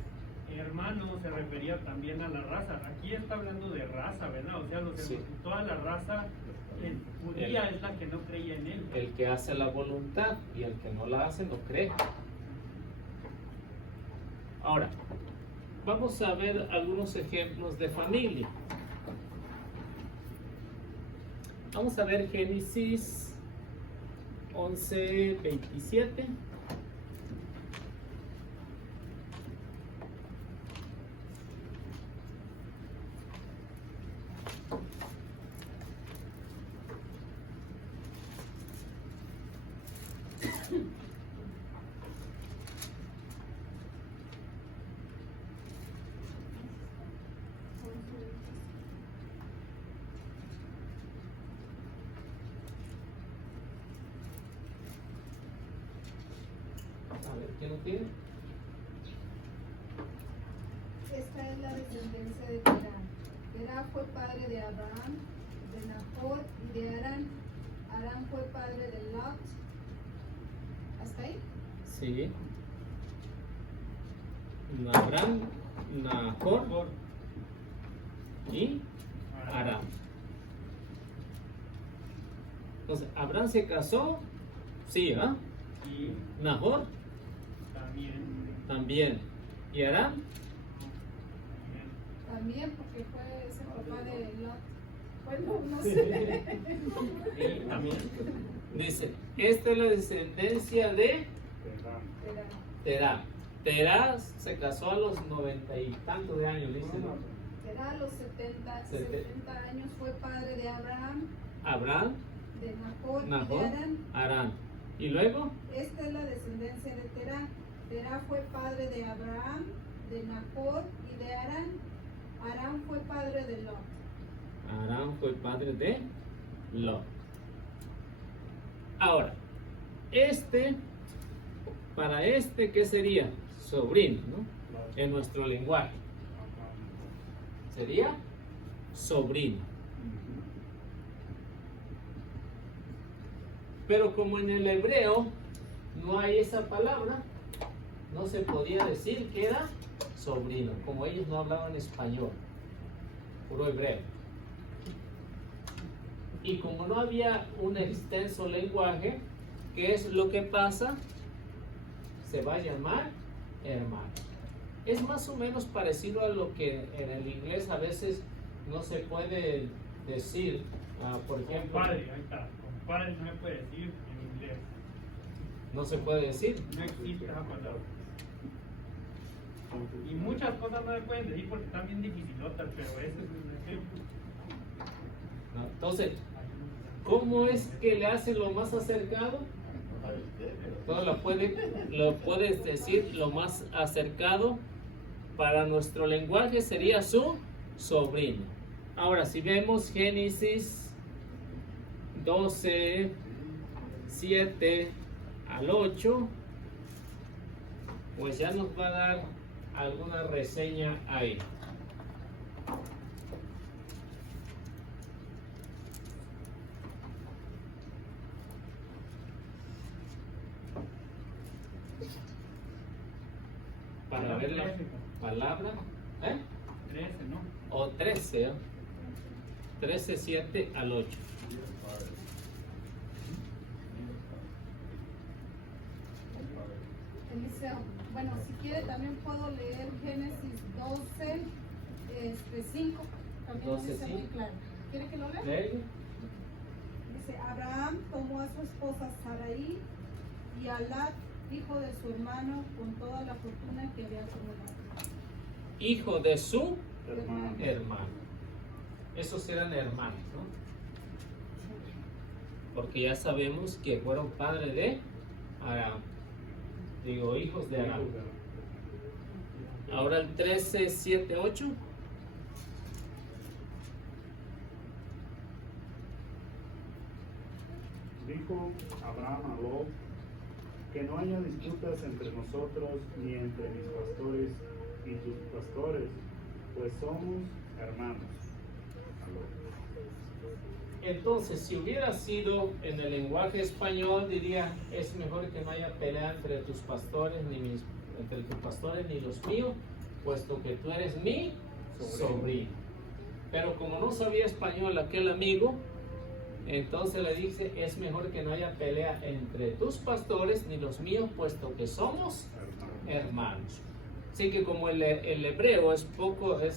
hermano se refería también a la raza. Aquí está hablando de raza, ¿verdad? O sea, Sí. toda la raza judía es la que no creía en él. El que hace la voluntad y el que no la hace no cree. Ahora, vamos a ver algunos ejemplos de familia. Vamos a ver Génesis 11:27. A ver, ¿quién lo tiene? Esta es la descendencia de Terá. Terá fue padre de Abraham, de Nahor y de Harán. Harán fue padre de Lot. ¿Hasta ahí? Sí. Abraham, Nahor y Harán. Entonces, Abraham se casó, sí, ¿ah? Y Nahor también. ¿Y Harán? También porque fue ese papá de Lot. Bueno, no sé. Sí, también. Dice, esta es la descendencia de Terá. Terá. Terá se casó a los 90 y tantos de años, dice. Terá a los 70 años fue padre de Abraham, Abraham, de Nahor y de Nahor, Harán. Harán. Y luego, Esta es la descendencia de Terá. Terá fue padre de Abraham, de Nahor y de Harán. Aram fue padre de Lot. Aram fue padre de Lot. Ahora, para ¿qué sería? Sobrino, ¿no? En nuestro lenguaje. Sería sobrino. Pero como en el hebreo no hay esa palabra, no se podía decir que era sobrino, como ellos no hablaban español, puro hebreo. Y como no había un extenso lenguaje, ¿qué es lo que pasa? Se va a llamar hermano. Es más o menos parecido a lo que en el inglés a veces no se puede decir, por ejemplo. Compadre, ahí está. Compadre no se puede decir en inglés. No se puede decir. No existe esa palabra. Y muchas cosas no se pueden decir porque están bien dificilotas, pero ese es un ejemplo. ¿No? Entonces, ¿cómo es que le hace lo más acercado? Todo lo puedes decir lo más acercado para nuestro lenguaje sería su sobrino. Ahora, si vemos Génesis 12, 7 al 8, pues ya nos va a dar alguna reseña ahí. Para ver la palabra, 13, ¿no? o 13, 13, 7 al 8. Eliseo, bueno, si quiere también puedo leer Génesis 12, 5, también 12, dice muy 5. claro. ¿Quiere que lo lea? ¿Lee? Dice, Abraham tomó a su esposa Sarai y a Lot, hijo de su hermano, con toda la fortuna que había acumulado. Hijo de su Hermano. hermano. Esos eran hermanos, ¿no? Porque ya sabemos que fueron padres de Aram. Digo, hijos de Aram. Ahora el 13, 7, 8. Dijo Abraham a Lot, que no haya disputas entre nosotros ni entre mis pastores y tus pastores, pues somos hermanos. Entonces, si hubiera sido en el lenguaje español, diría, es mejor que no haya pelea entre tus pastores, entre tus pastores ni los míos, puesto que tú eres mi sobrino. Pero como no sabía español aquel amigo, entonces le dice, es mejor que no haya pelea entre tus pastores ni los míos, puesto que somos hermanos. Así que como el hebreo es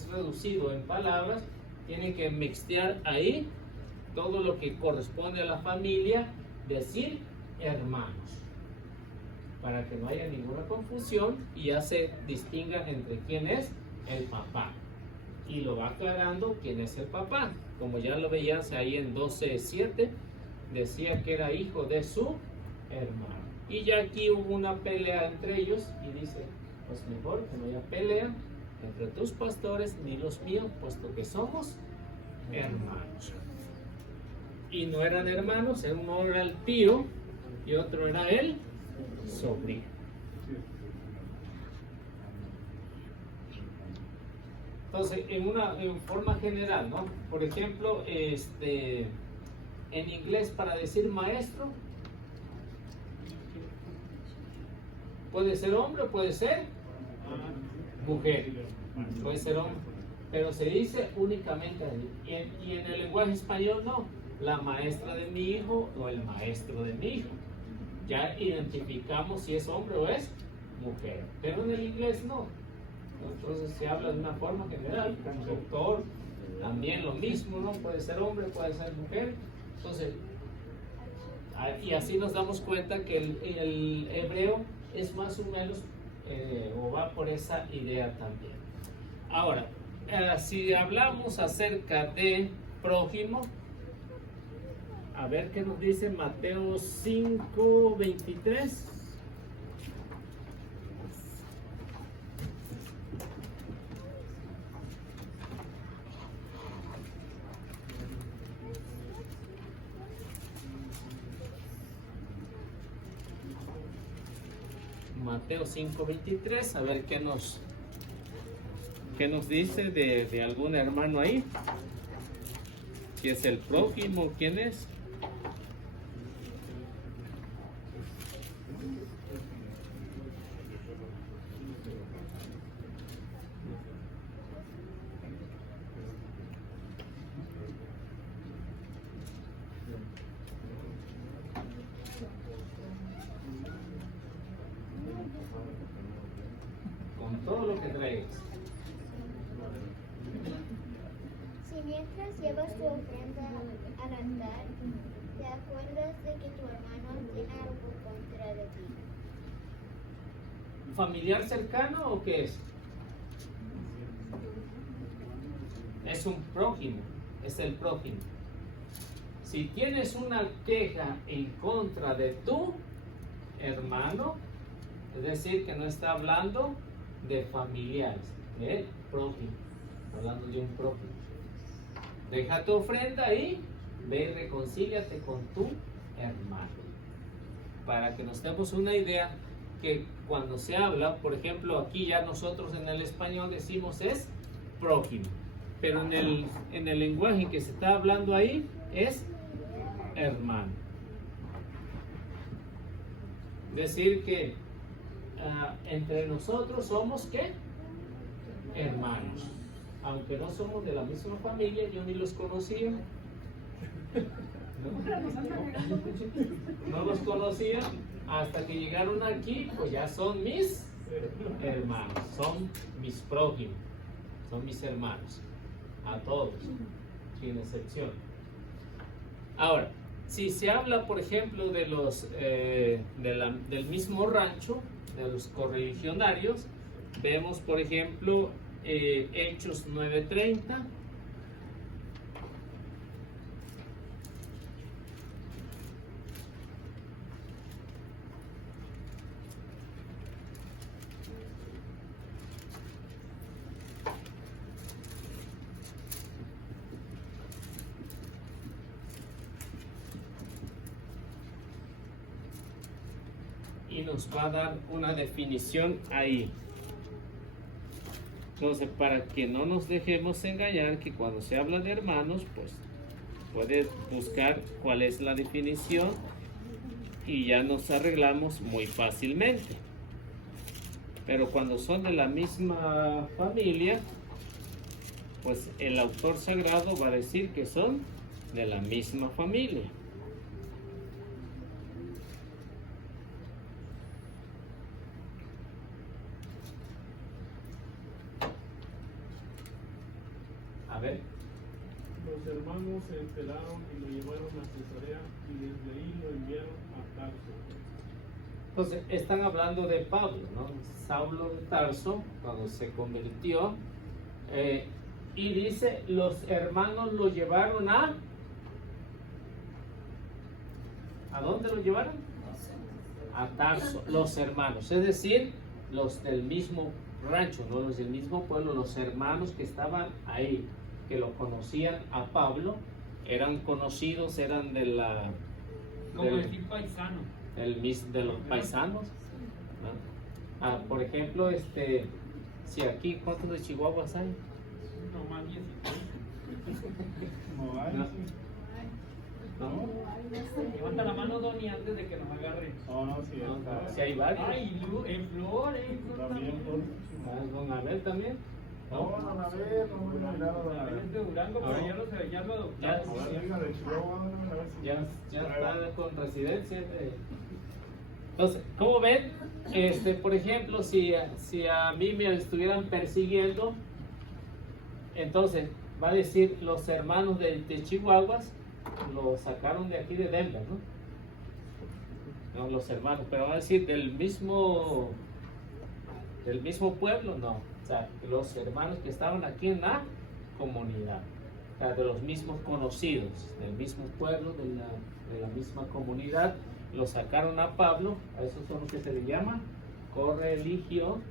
reducido en palabras, tiene que mixtear ahí todo lo que corresponde a la familia, decir hermanos, para que no haya ninguna confusión y ya se distinga entre quién es el papá. Y lo va aclarando quién es el papá. Como ya lo veías ahí en 12:7, decía que era hijo de su hermano. Y ya aquí hubo una pelea entre ellos y dice, pues mejor que no haya pelea entre tus pastores ni los míos, puesto que somos hermanos. Y no eran hermanos, uno era el tío y otro era el sobrino. Entonces, en forma general, ¿no? Por ejemplo, en inglés para decir maestro, puede ser hombre, puede ser mujer, puede ser hombre, pero se dice únicamente y en el lenguaje español no, la maestra de mi hijo o el maestro de mi hijo. Ya identificamos si es hombre o es mujer, pero en el inglés no. Entonces se habla de una forma general, como doctor, también lo mismo, ¿no? Puede ser hombre, puede ser mujer. Entonces, y así nos damos cuenta que el hebreo es más o menos, o va por esa idea también. Ahora, si hablamos acerca de prójimo, a ver qué nos dice Mateo 5:23. Mateo 5:23, a ver qué nos dice de algún hermano ahí. Si es el prójimo, ¿quién es? Con todo lo que traigas. Si mientras llevas tu ofrenda al altar, te acuerdas de que tu hermano tiene algo contra de ti. ¿Familiar cercano o qué es? Es un prójimo, es el prójimo. Si tienes una queja en contra de tu hermano, es decir, que no está hablando de familiares, de prójimo, hablando de un prójimo. Deja tu ofrenda ahí, ve y reconcíliate con tu hermano. Para que nos demos una idea que cuando se habla, por ejemplo, aquí ya nosotros en el español decimos es prójimo, pero en el lenguaje que se está hablando ahí es hermano. Decir que entre nosotros somos ¿qué? Hermanos. Aunque no somos de la misma familia, yo ni los conocía. No los conocía hasta que llegaron aquí, pues ya son mis hermanos, son mis prójimos, son mis hermanos, a todos, sin excepción. Ahora, si se habla, por ejemplo, de los del mismo rancho, de los correligionarios, vemos, por ejemplo, Hechos 9:30. Y nos va a dar una definición ahí. Entonces, para que no nos dejemos engañar, que cuando se habla de hermanos, pues puedes buscar cuál es la definición y ya nos arreglamos muy fácilmente. Pero cuando son de la misma familia, pues el autor sagrado va a decir que son de la misma familia. A ver. Los hermanos se enteraron y lo llevaron a Cesarea y desde ahí lo enviaron a Tarso. Entonces, están hablando de Pablo, ¿no? Saulo de Tarso, cuando se convirtió, y dice, los hermanos lo llevaron ¿a dónde lo llevaron? A Tarso, los hermanos, es decir, los del mismo rancho, no los del mismo pueblo, los hermanos que estaban ahí, que lo conocían a Pablo, eran conocidos, eran de la... Como decir paisano. de los paisanos, ¿no? Por ejemplo, si aquí, ¿cuántos de Chihuahuas hay? No más 10. No hay. ¿No? Levanta la mano, Donny, antes de que nos agarre. No, sí, No, está. si hay varios. Ay, en Flores. También por... Don Abel también. No, a ver, no voy a mirar a Es de Durango, pero ya lo adoptamos. Ya, la venga de Chihuahua, a ver si... ya está con residencia. Entonces, ¿cómo ven? Por ejemplo, si a mí me estuvieran persiguiendo, entonces va a decir los hermanos de Chihuahuas lo sacaron de aquí de Denver, ¿no? No, los hermanos, pero va a decir del mismo pueblo, no. O sea, los hermanos que estaban aquí en la comunidad, o sea, de los mismos conocidos, del mismo pueblo, de la misma comunidad, lo sacaron a Pablo. A esos son los que se le llama correligionarios.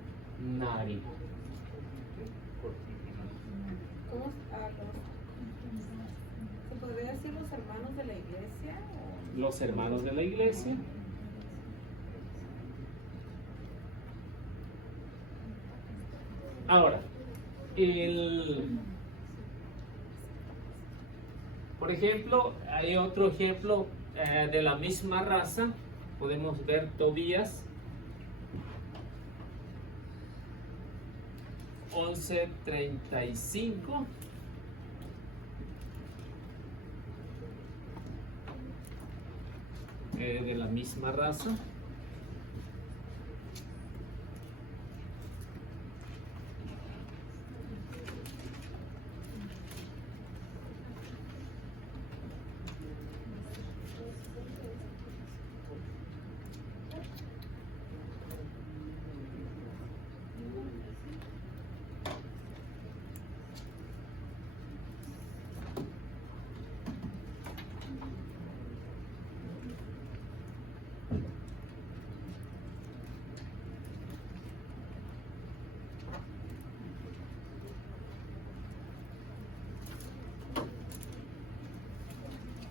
¿Cómo se podría decir los hermanos de la iglesia? Los hermanos de la iglesia. Ahora, por ejemplo, hay otro ejemplo de la misma raza. Podemos ver Tobías 11:35. De la misma raza.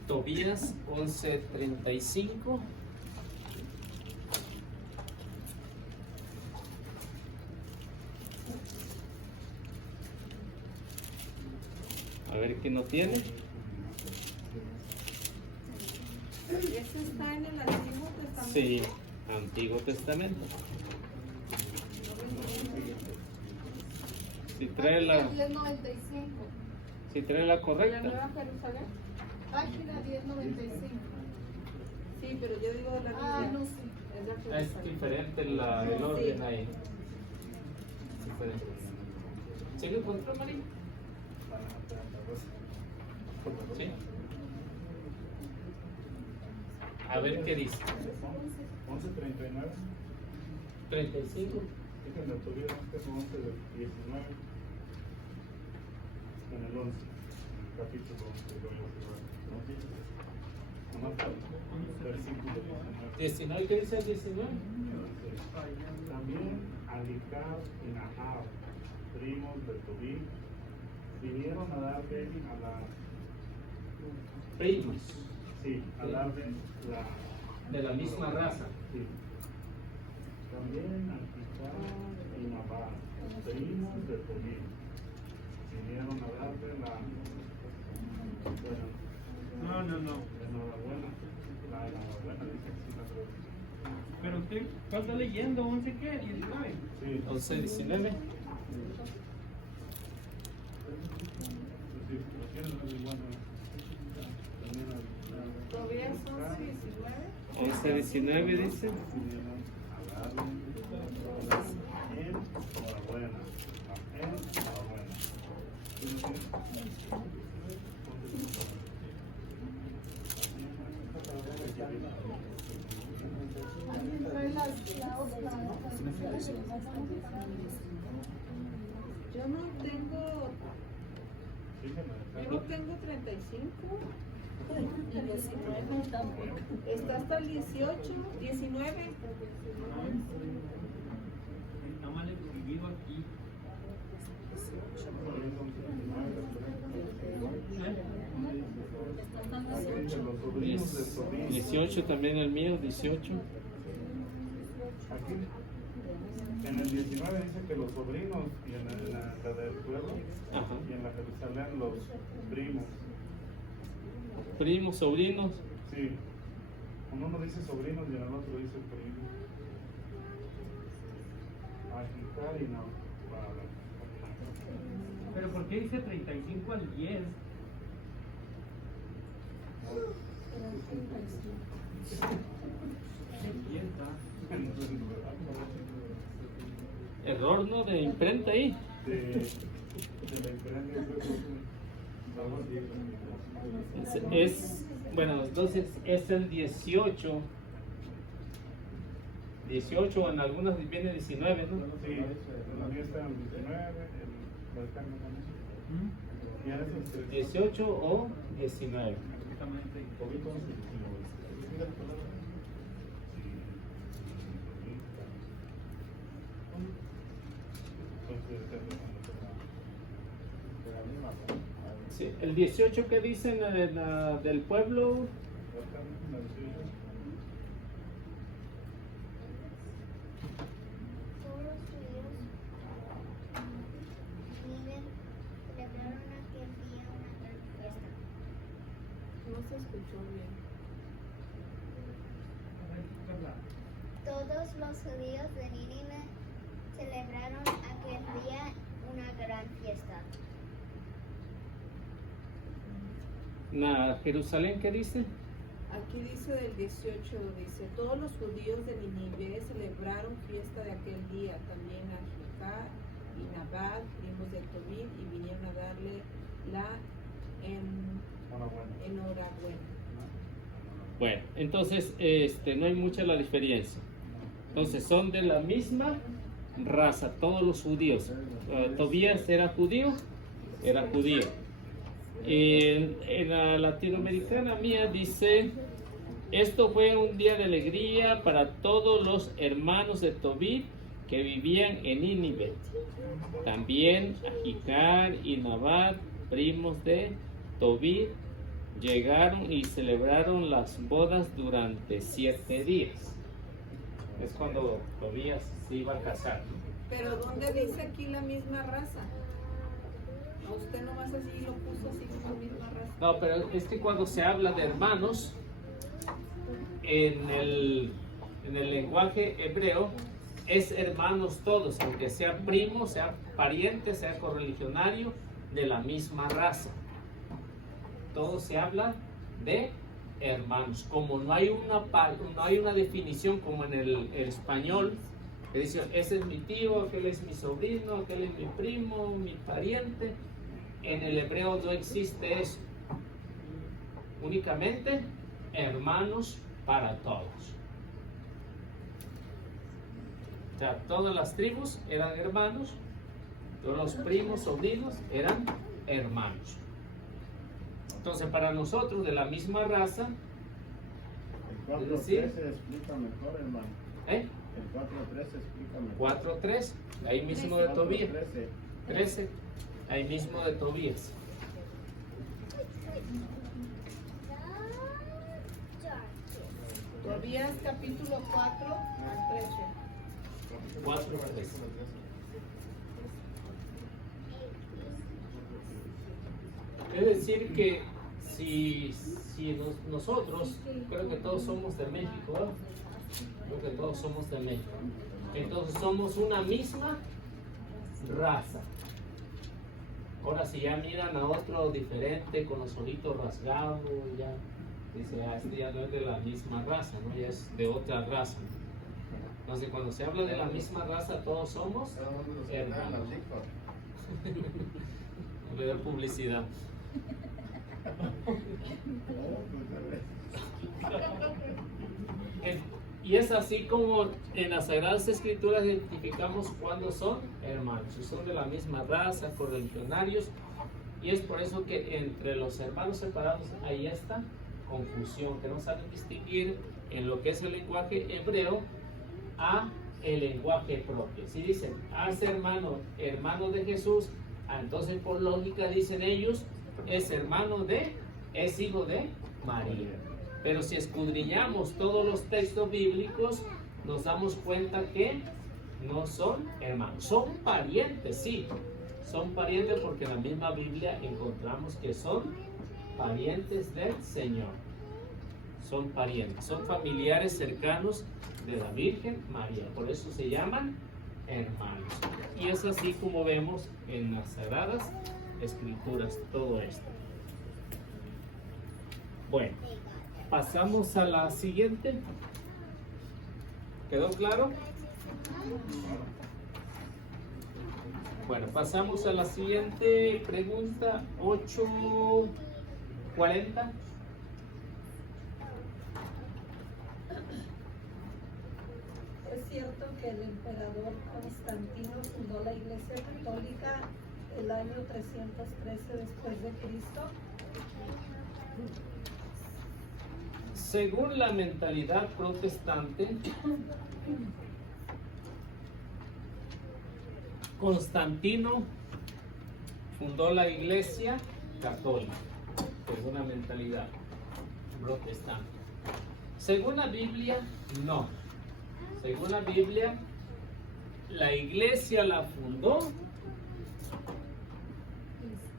Tobías 11:35. A ver qué no tiene. ¿Ese está en el Antiguo Testamento? Sí, Antiguo Testamento. Si trae la, 1095. si trae la ¿La correcta. Nueva Jerusalén? Página 1095. Sí, pero yo digo de la Ah, Biblia. no sé. Es la Es Jerusalén. diferente el orden ahí. Diferente. ¿Sí lo encontró, María? Sí. A ver qué dice. 11:39. 35. Fíjense, tuvieron que son 11:19. En el 11, capítulo 11, lo voy a observar. Nomás versículo 19. 19, ¿qué dice el 19? También Alicab y Nahab, primos de Tobí, vinieron a darle a la... Primos. Sí, a darle la... De la misma raza. Sí. También Alicab y Nahab, primos de Tobí, vinieron a darle la... Bueno, No. enhorabuena. La enhorabuena, dice así la traducción. Pero usted, ¿cuál está leyendo? ¿11 qué? 19. Sí, 11, 19. sí, pero tiene la igual, también Tobías 11:19. 11, 19 dice. vinieron a darle enhorabuena. Enhorabuena. Alguien trae la otra. Yo no tengo 35. Y 19 tampoco. Está hasta el 18, 19. Está mal escribido aquí. Están dando 18. Los sobrinos de Tobí. 18 también el mío, 18. Aquí, en el 19 dice que los sobrinos, y en la del pueblo, Ajá. y en la Jerusalén los primos. Primos, sobrinos. Sí, en uno dice sobrinos y en el otro dice primos. Agitar y no. Pero ¿por qué dice 35 al 10? Error, ¿no? De imprenta ahí. De la diferencia Bueno, entonces es el 18. 18, en algunas viene 19, ¿no? Sí, la mía está en el 19, el cambio también. Y en esos tres. 18 o 19. Exactamente. Poquito más de 19. Sí, el 18 que dicen del pueblo. Todos los judíos se escuchó bien. Todos los judíos de Nínive celebraron aquel día una gran fiesta. Jerusalén, ¿qué dice? Aquí dice del 18, dice, todos los judíos de Nínive celebraron fiesta de aquel día, también Ahijah y Nabal, primos de Tobit, y vinieron a darle la enhorabuena. Bueno, entonces no hay mucha la diferencia. Entonces son de la misma raza, todos los judíos. Tobías era judío. En la latinoamericana mía dice, esto fue un día de alegría para todos los hermanos de Tobit que vivían en Nínive. También Ahijah y Nabal, primos de Tobit, llegaron y celebraron las bodas durante 7 días. Es cuando Tobías se iba a casar. Pero ¿dónde dice aquí la misma raza? A usted nomás así lo puso así como la misma raza. No, pero es que cuando se habla de hermanos, en el lenguaje hebreo, es hermanos todos, aunque sea primo, sea pariente, sea correligionario de la misma raza. Todo se habla de hermanos. Como no hay una definición como en el español, que dice, ese es mi tío, aquel es mi sobrino, aquel es mi primo, mi pariente. En el hebreo no existe eso. Únicamente hermanos para todos. O sea, todas las tribus eran hermanos, todos los primos, sobrinos eran hermanos. Entonces, para nosotros de la misma raza, El 4.3 se explica mejor, hermano. ¿eh? El 4.3 se explica mejor. 4.3, ahí mismo de Tobías. 4.13. 13, ahí mismo de Tobías. Tobías capítulo 4 al 13. 4.3. Es decir que si nosotros, creo que todos somos de México, ¿verdad? Creo que todos somos de México. Entonces somos una misma raza. Ahora si ya miran a otro diferente con los ojitos rasgados, ya dice, este ya no es de la misma raza, ¿no? Ya es de otra raza. Entonces cuando se habla de la misma raza, todos somos hermanos. Voy a dar publicidad. Y es así como en las Sagradas Escrituras identificamos cuándo son hermanos, si son de la misma raza, correligionarios, y es por eso que entre los hermanos separados hay esta confusión, que no saben distinguir en lo que es el lenguaje hebreo a el lenguaje propio. Si dicen, haz hermano de Jesús, entonces por lógica dicen ellos, es hijo de María. Pero si escudriñamos todos los textos bíblicos, nos damos cuenta que no son hermanos, son parientes, sí, son parientes porque en la misma Biblia encontramos que son parientes del Señor, son parientes, son familiares cercanos de la Virgen María, por eso se llaman hermanos. Y es así como vemos en las Sagradas Escrituras todo esto. Bueno, pasamos a la siguiente. ¿Quedó claro? Bueno, pasamos a la siguiente pregunta, 8:40. ¿Es cierto que el emperador Constantino fundó la Iglesia Católica el año 313 después de Cristo? Según la mentalidad protestante, Constantino fundó la Iglesia Católica, según la mentalidad protestante. Según la Biblia, no. Según la Biblia, la Iglesia la fundó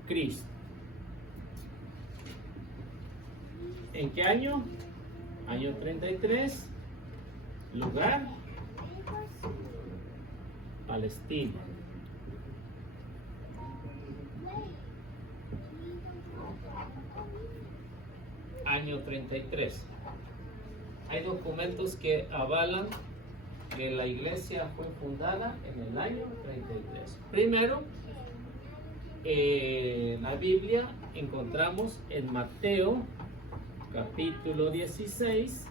Cristo. ¿En qué año? Año 33. Lugar, Palestina. Año 33. Hay documentos que avalan que la iglesia fue fundada en el año 33. Primero, en la Biblia encontramos en Mateo capítulo 16,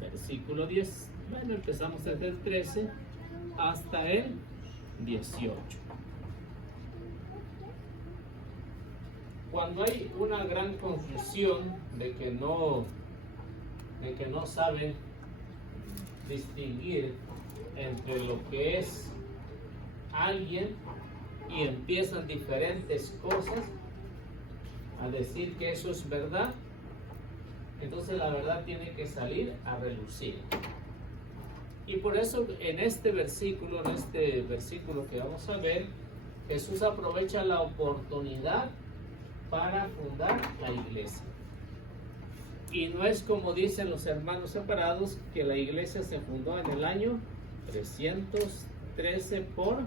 versículo 10. Bueno, empezamos desde el 13 hasta el 18. Cuando hay una gran confusión de que no saben distinguir entre lo que es alguien y empiezan diferentes cosas a decir que eso es verdad, entonces la verdad tiene que salir a relucir. Y por eso en este versículo que vamos a ver, Jesús aprovecha la oportunidad para fundar la iglesia. Y no es como dicen los hermanos separados, que la iglesia se fundó en el año 313 por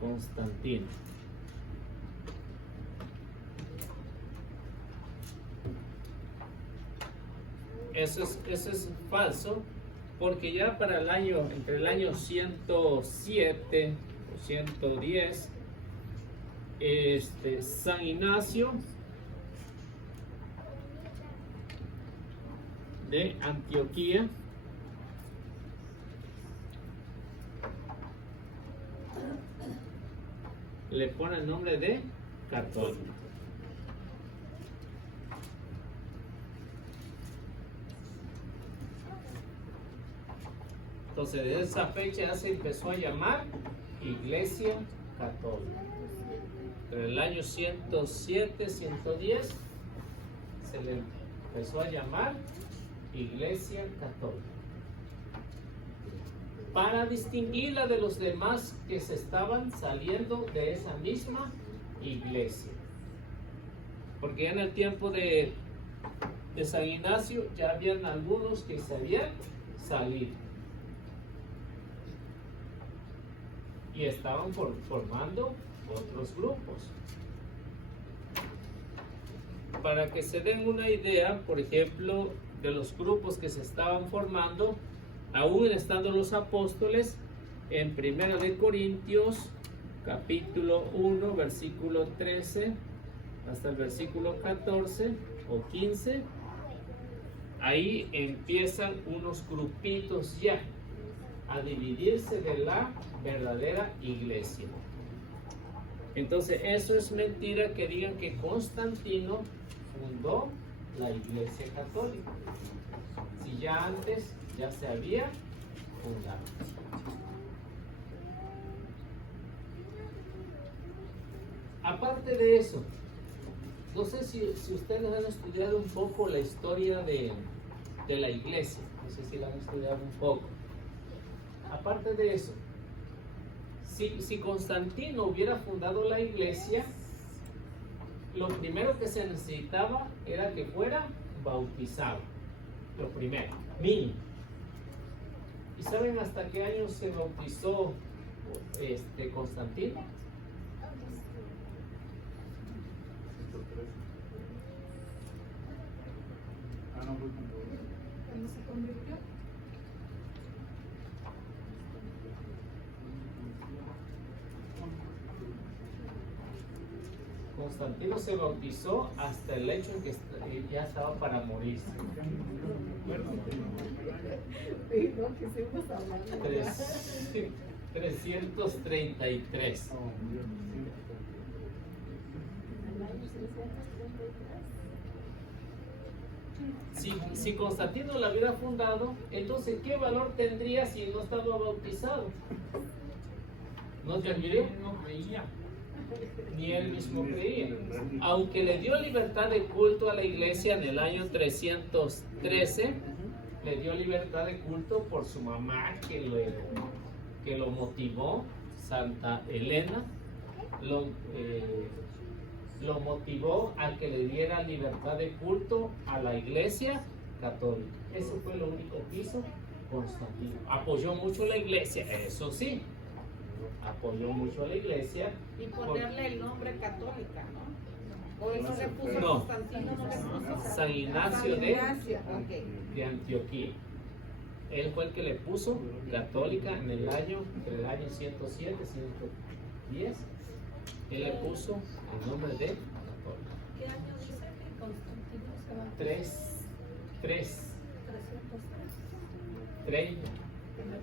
Constantino. Eso es falso, porque ya para el año, entre el año 107 o 110, San Ignacio de Antioquía le pone el nombre de católico. Entonces, desde esa fecha ya se empezó a llamar Iglesia Católica. Entre el año 107, 110 se le empezó a llamar Iglesia Católica, para distinguirla de los demás que se estaban saliendo de esa misma iglesia. Porque ya en el tiempo de San Ignacio ya habían algunos que se habían salido y estaban formando otros grupos. Para que se den una idea, por ejemplo, de los grupos que se estaban formando, aún estando los apóstoles, en 1 de Corintios, capítulo 1, versículo 13, hasta el versículo 14 o 15, ahí empiezan unos grupitos ya a dividirse de la verdadera iglesia. Entonces, eso es mentira que digan que Constantino fundó la iglesia católica, si ya antes ya se había fundado. Aparte de eso, no sé si ustedes han estudiado un poco la historia de la iglesia, no sé si la han estudiado un poco. Aparte de eso, si Constantino hubiera fundado la iglesia, lo primero que se necesitaba era que fuera bautizado. Lo primero, mínimo. ¿Y saben hasta qué año se bautizó Constantino? Cuando se convirtió. Constantino se bautizó hasta el hecho en que ya estaba para morirse. 333. Si Constantino la hubiera fundado, entonces ¿qué valor tendría si no estaba bautizado? ¿No serviría? No creía. Ni él mismo creía. Aunque le dio libertad de culto a la iglesia en el año 313, le dio libertad de culto por su mamá que lo motivó, Santa Elena, lo motivó a que le diera libertad de culto a la iglesia católica. Eso fue lo único que hizo Constantino. Apoyó mucho la iglesia, eso sí. Apoyó mucho a la iglesia. Y ponerle el nombre católica, ¿no? O eso le puso No. Constantino, no le puso San Ignacio San Ignacio, ok. de Antioquía. Él fue el que le puso católica entre el año 107 y 110. Él le puso el nombre de católica. ¿Qué año dice que Constantino se va? 333.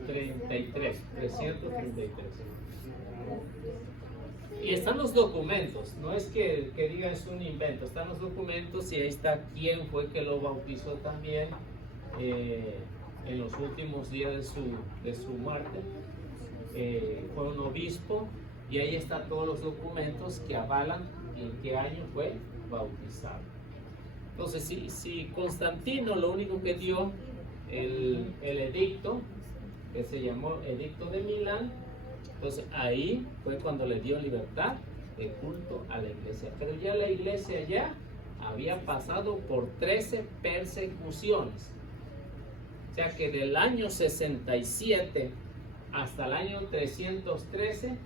333. Y están los documentos, no es que diga es un invento, están los documentos y ahí está quién fue que lo bautizó también en los últimos días de su muerte. Fue un obispo y ahí están todos los documentos que avalan en qué año fue bautizado. Entonces, si Constantino lo único que dio el edicto, que se llamó Edicto de Milán, entonces ahí fue cuando le dio libertad de culto a la iglesia. Pero ya la iglesia ya había pasado por 13 persecuciones. O sea que del año 67 hasta el año 313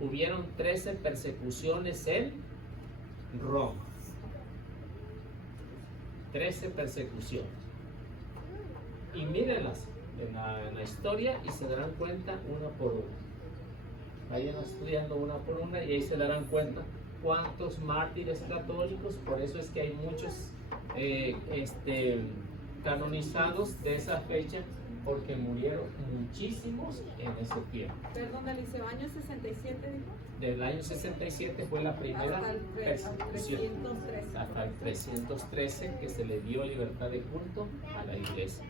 hubieron 13 persecuciones en Roma. 13 persecuciones. Y mírenlas en la historia y se darán cuenta una por una. Vayan estudiando una por una y ahí se darán cuenta cuántos mártires católicos. Por eso es que hay muchos canonizados de esa fecha, porque murieron muchísimos en ese tiempo. Perdón, Eliseo, ¿año 67 dijo? Del año 67 fue la primera Hasta el persecución. 313. Hasta el 313 que se le dio libertad de culto a la iglesia.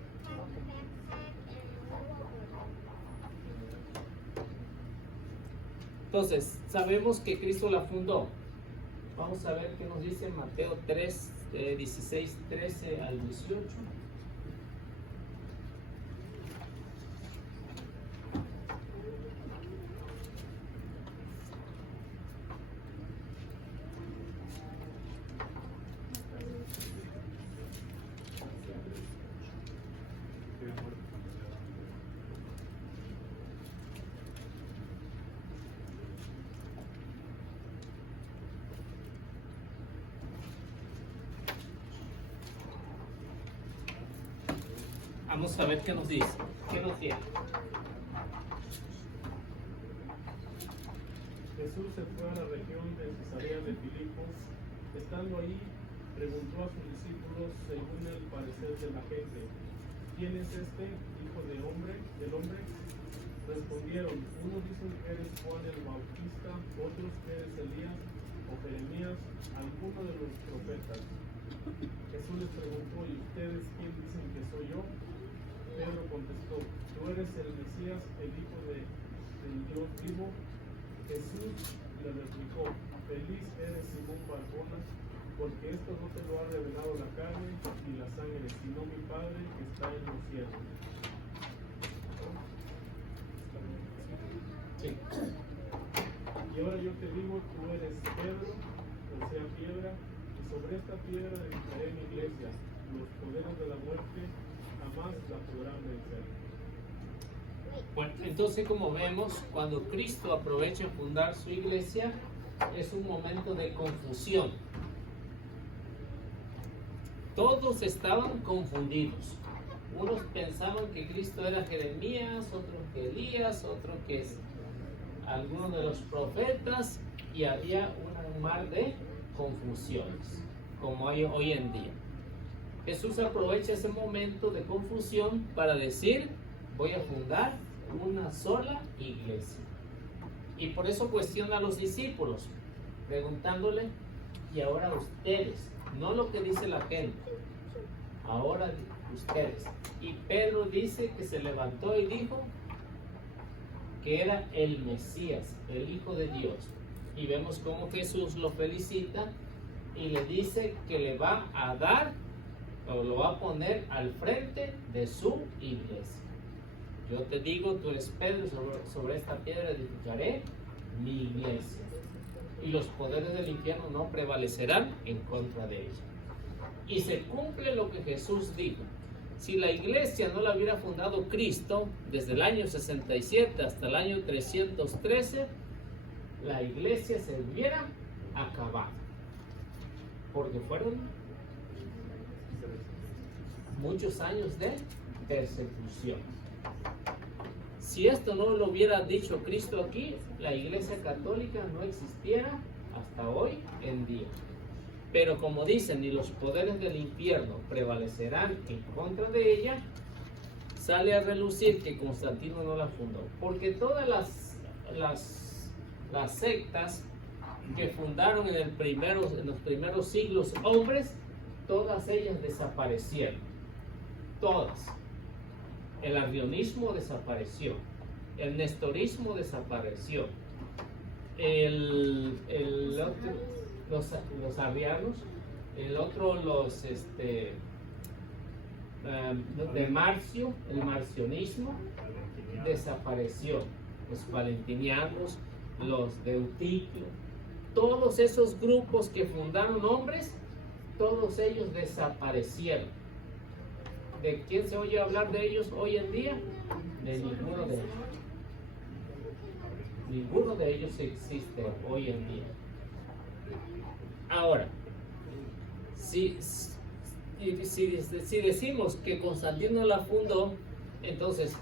Entonces, sabemos que Cristo la fundó. Vamos a ver qué nos dice Mateo 3, 16, 13 al 18. Vamos a ver qué nos dice. ¿Qué nos tiene? Jesús se fue a la región de Cesarea de Filipos. Estando ahí, preguntó a sus discípulos según el parecer de la gente: ¿Quién es este hijo del hombre? Respondieron: unos dicen que eres Juan el Bautista, otros que eres Elías o Jeremías, alguno de los profetas. Jesús les preguntó: ¿y ustedes quién dicen que soy yo? Pedro contestó: tú eres el Mesías, el Hijo del Dios vivo. Jesús le replicó: feliz eres, Simón Barjona, porque esto no te lo ha revelado la carne ni la sangre, sino mi Padre que está en los cielos. Sí. Y ahora yo te digo, tú eres Pedro, o sea, piedra, y sobre esta piedra edificaré mi iglesia. Los poderes de la muerte jamás la podrán vencer. Bueno, entonces como vemos, cuando Cristo aprovecha fundar su iglesia, es un momento de confusión. Todos estaban confundidos. Unos pensaban que Cristo era Jeremías, otros que Elías, otros que es alguno de los profetas, y había un mar de confusiones, como hay hoy en día. Jesús aprovecha ese momento de confusión para decir: voy a fundar una sola iglesia. Y por eso cuestiona a los discípulos, preguntándole: y ahora ustedes, no lo que dice la gente, ahora ustedes. Y Pedro dice que se levantó y dijo que era el Mesías, el Hijo de Dios. Y vemos cómo Jesús lo felicita y le dice que le va a dar, o lo va a poner al frente de su iglesia. Yo te digo, tú eres Pedro, sobre esta piedra edificaré mi iglesia, y los poderes del infierno no prevalecerán en contra de ella. Y se cumple lo que Jesús dijo. Si la iglesia no la hubiera fundado Cristo, desde el año 67 hasta el año 313, la iglesia se hubiera acabado. Porque fueron muchos años de persecución. Si esto no lo hubiera dicho Cristo aquí, la iglesia católica no existiera hasta hoy en día. Pero como dicen, ni los poderes del infierno prevalecerán en contra de ella, sale a relucir que Constantino no la fundó. Porque todas las sectas que fundaron en los primeros siglos hombres, todas ellas desaparecieron. Todas. El arrianismo desapareció. El nestorismo desapareció. Los arrianos, el otro de Marcio, el marcionismo desapareció, los valentinianos, los de Eutiquio, todos esos grupos que fundaron hombres, todos ellos desaparecieron. ¿De quién se oye hablar de ellos hoy en día? De ninguno de ellos. Ninguno de ellos existe hoy en día. Ahora, si decimos que Constantino la fundó, entonces,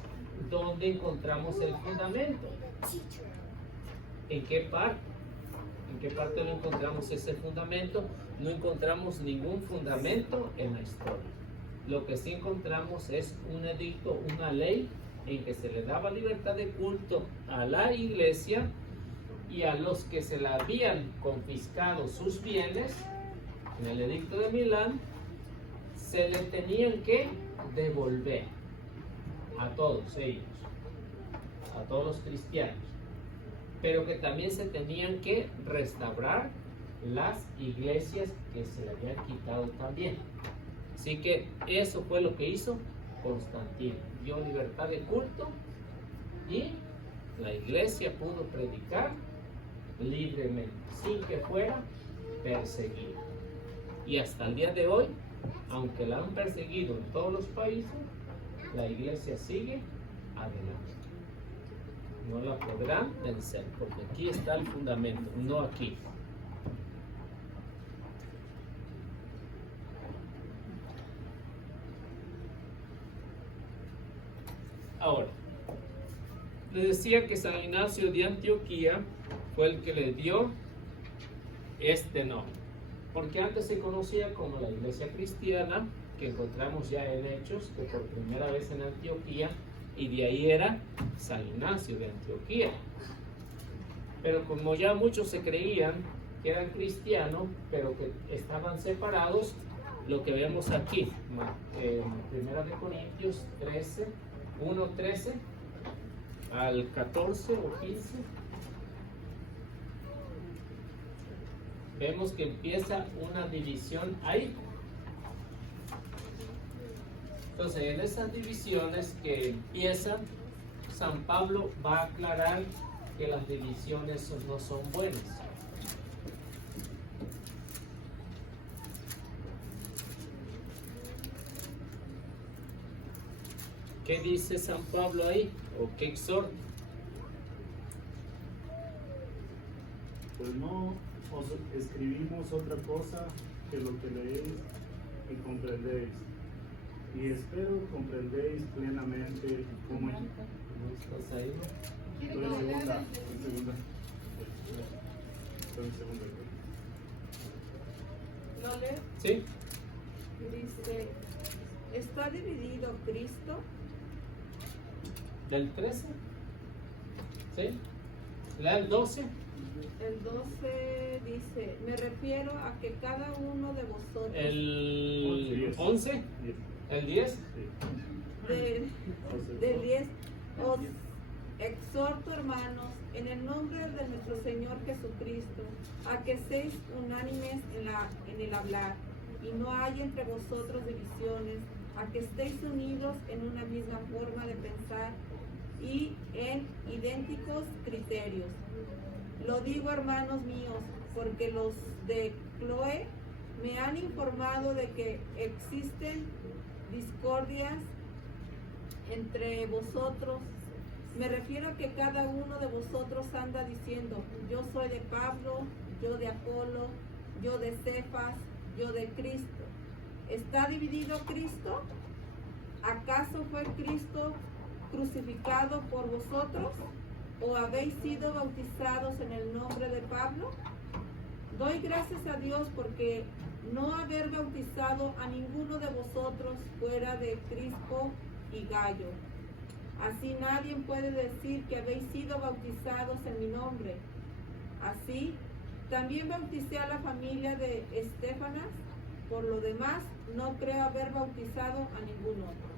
¿dónde encontramos el fundamento? ¿En qué parte? ¿En qué parte no encontramos ese fundamento? No encontramos ningún fundamento en la historia. Lo que sí encontramos es un edicto, una ley en que se le daba libertad de culto a la iglesia, y a los que se le habían confiscado sus bienes, en el edicto de Milán, se le tenían que devolver a todos ellos, a todos los cristianos, pero que también se tenían que restaurar las iglesias que se le habían quitado también. Así que eso fue lo que hizo Constantino, dio libertad de culto y la iglesia pudo predicar libremente, sin que fuera perseguida. Y hasta el día de hoy, aunque la han perseguido en todos los países, la iglesia sigue adelante. No la podrán vencer, porque aquí está el fundamento, no aquí. Ahora, les decía que San Ignacio de Antioquía fue el que le dio este nombre, porque antes se conocía como la iglesia cristiana, que encontramos ya en Hechos, que por primera vez en Antioquía, y de ahí era San Ignacio de Antioquía. Pero como ya muchos se creían que eran cristianos, pero que estaban separados, lo que vemos aquí, en 1 Corintios 13, 1:13 al 14 o 15, vemos que empieza una división ahí. Entonces, en esas divisiones que empiezan, San Pablo va a aclarar que las divisiones no son buenas. ¿Qué dice San Pablo ahí? ¿O qué exhorta? Pues no os escribimos otra cosa que lo que leéis y comprendéis. Y espero comprendéis plenamente cómo es. ¿Estás ahí? Estoy en segunda. Estoy en segunda. ¿Lo leo? ¿Sí? Dice, ¿está dividido Cristo? ¿Del 13? ¿Sí? ¿Lea el 12? El 12 dice, me refiero a que cada uno de vosotros ¿El 11? ¿El 10? del 10 os exhorto, hermanos, en el nombre de nuestro Señor Jesucristo, a que seáis unánimes en el hablar, y no haya entre vosotros divisiones, a que estéis unidos en una misma forma de pensar y en idénticos criterios. Lo digo, hermanos míos, porque los de Cloé Me han informado de que existen discordias entre vosotros. Me refiero a que cada uno de vosotros anda diciendo, yo soy de Pablo, yo de Apolo, yo de Cefas, yo de Cristo. ¿Está dividido Cristo? ¿Acaso fue Cristo crucificado por vosotros? ¿O habéis sido bautizados en el nombre de Pablo? Doy gracias a Dios porque no haber bautizado a ninguno de vosotros fuera de Crispo y Gallo. Así nadie puede decir que habéis sido bautizados en mi nombre. Así, también bauticé a la familia de Estéfanas. Por lo demás, no creo haber bautizado a ningún otro.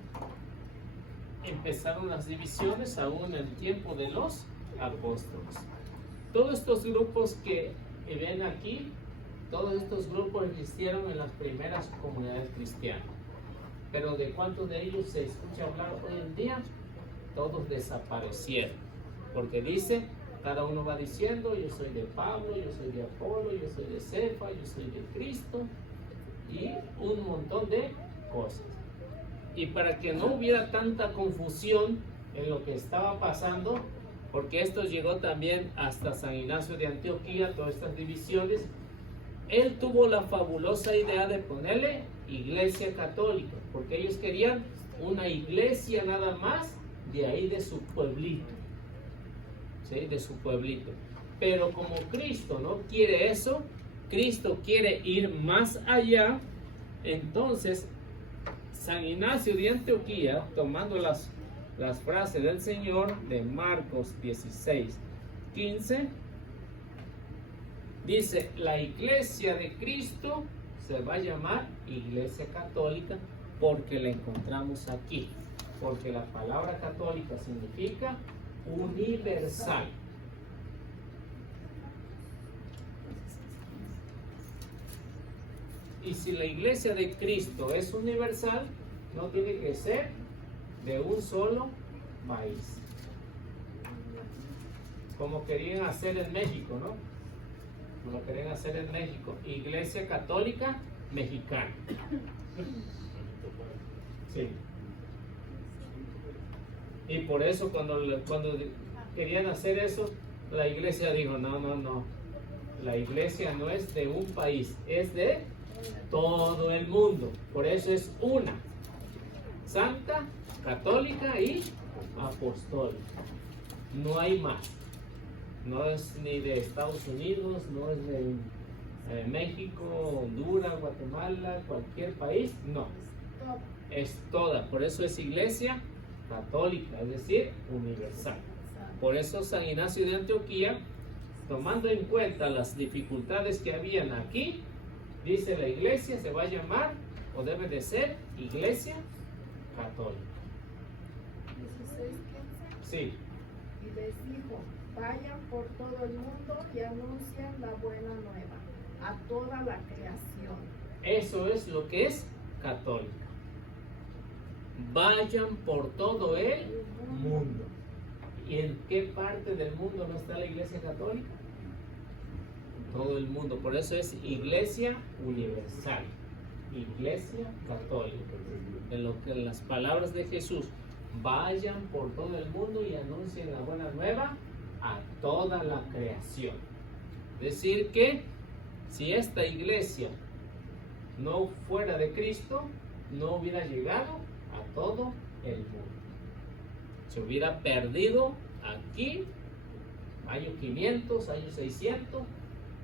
Empezaron las divisiones aún en el tiempo de los apóstoles. Todos estos grupos que ven aquí, todos estos grupos existieron en las primeras comunidades cristianas. Pero ¿de cuántos de ellos se escucha hablar hoy en día? Todos desaparecieron. Porque dice, cada uno va diciendo, yo soy de Pablo, yo soy de Apolo, yo soy de Cefa, yo soy de Cristo, y un montón de cosas. Y para que no hubiera tanta confusión en lo que estaba pasando, porque esto llegó también hasta San Ignacio de Antioquía, todas estas divisiones, él tuvo la fabulosa idea de ponerle Iglesia Católica, porque ellos querían una iglesia nada más de ahí de su pueblito, ¿sí? De su pueblito. Pero como Cristo no quiere eso, Cristo quiere ir más allá, entonces San Ignacio de Antioquía, tomando las frases del Señor de Marcos 16:15, dice, la iglesia de Cristo se va a llamar Iglesia Católica porque la encontramos aquí, porque la palabra católica significa universal. Y si la iglesia de Cristo es universal, no tiene que ser de un solo país. Como querían hacer en México, ¿no? Como querían hacer en México. Iglesia Católica Mexicana. Sí. Y por eso cuando querían hacer eso, la iglesia dijo, no. La iglesia no es de un país, es de todo el mundo. Por eso es una. Santa, católica y apostólica. No hay más. No es ni de Estados Unidos, no es de México, Honduras, Guatemala, cualquier país. No. Es toda. Por eso es iglesia católica, es decir, universal. Por eso San Ignacio de Antioquía, tomando en cuenta las dificultades que habían aquí, dice la iglesia se va a llamar, o debe de ser, Iglesia Católica. 16:15. Sí. Y les dijo, vayan por todo el mundo y anuncien la buena nueva a toda la creación. Eso es lo que es católica. Vayan por todo el mundo. ¿Y en qué parte del mundo no está la iglesia católica? Todo el mundo. Por eso es iglesia universal, iglesia católica. En las palabras de Jesús, vayan por todo el mundo y anuncien la buena nueva a toda la creación. Es decir que si esta iglesia no fuera de Cristo, no hubiera llegado a todo el mundo. Se hubiera perdido aquí, año 500, año 600,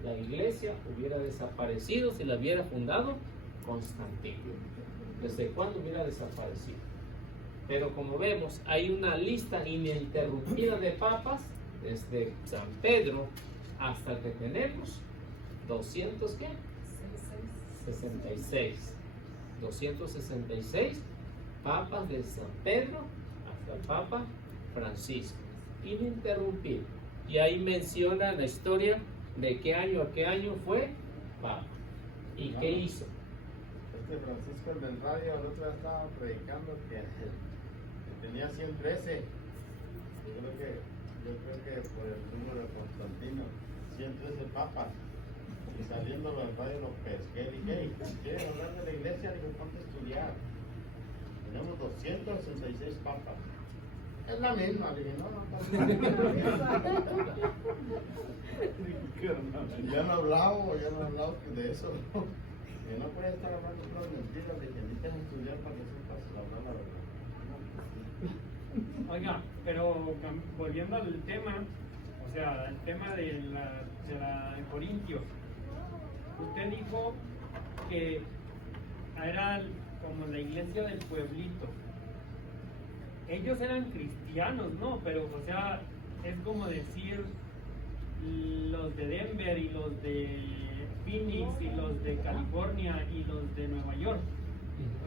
la iglesia hubiera desaparecido si la hubiera fundado Constantino. ¿Desde cuándo hubiera desaparecido? Pero como vemos, hay una lista ininterrumpida de papas, desde San Pedro hasta el que tenemos, 266 papas de San Pedro hasta el Papa Francisco, ininterrumpido. Y ahí menciona la historia de qué año a qué año fue Papa y qué hizo. Francisco el del radio el otro día estaba predicando que tenía 113. Yo creo que por el número de Constantino, 113 papas. Y saliendo del radio los pesqué. Dije, hey, ¿quieres hablar de la iglesia? Digo, ponte a estudiar. Tenemos 266 papas. Es la misma. Dije, no, ya no he hablado de eso. Que no puedes estar hablando puras mentiras. Dije, necesitas estudiar para que sepas hablar la verdad. Oiga, pero volviendo al tema, o sea, el tema de de Corintios, usted dijo que era como la iglesia del pueblito. Ellos eran cristianos, ¿no? Pero, o sea, es como decir los de Denver y los de Phoenix y los de California y los de Nueva York.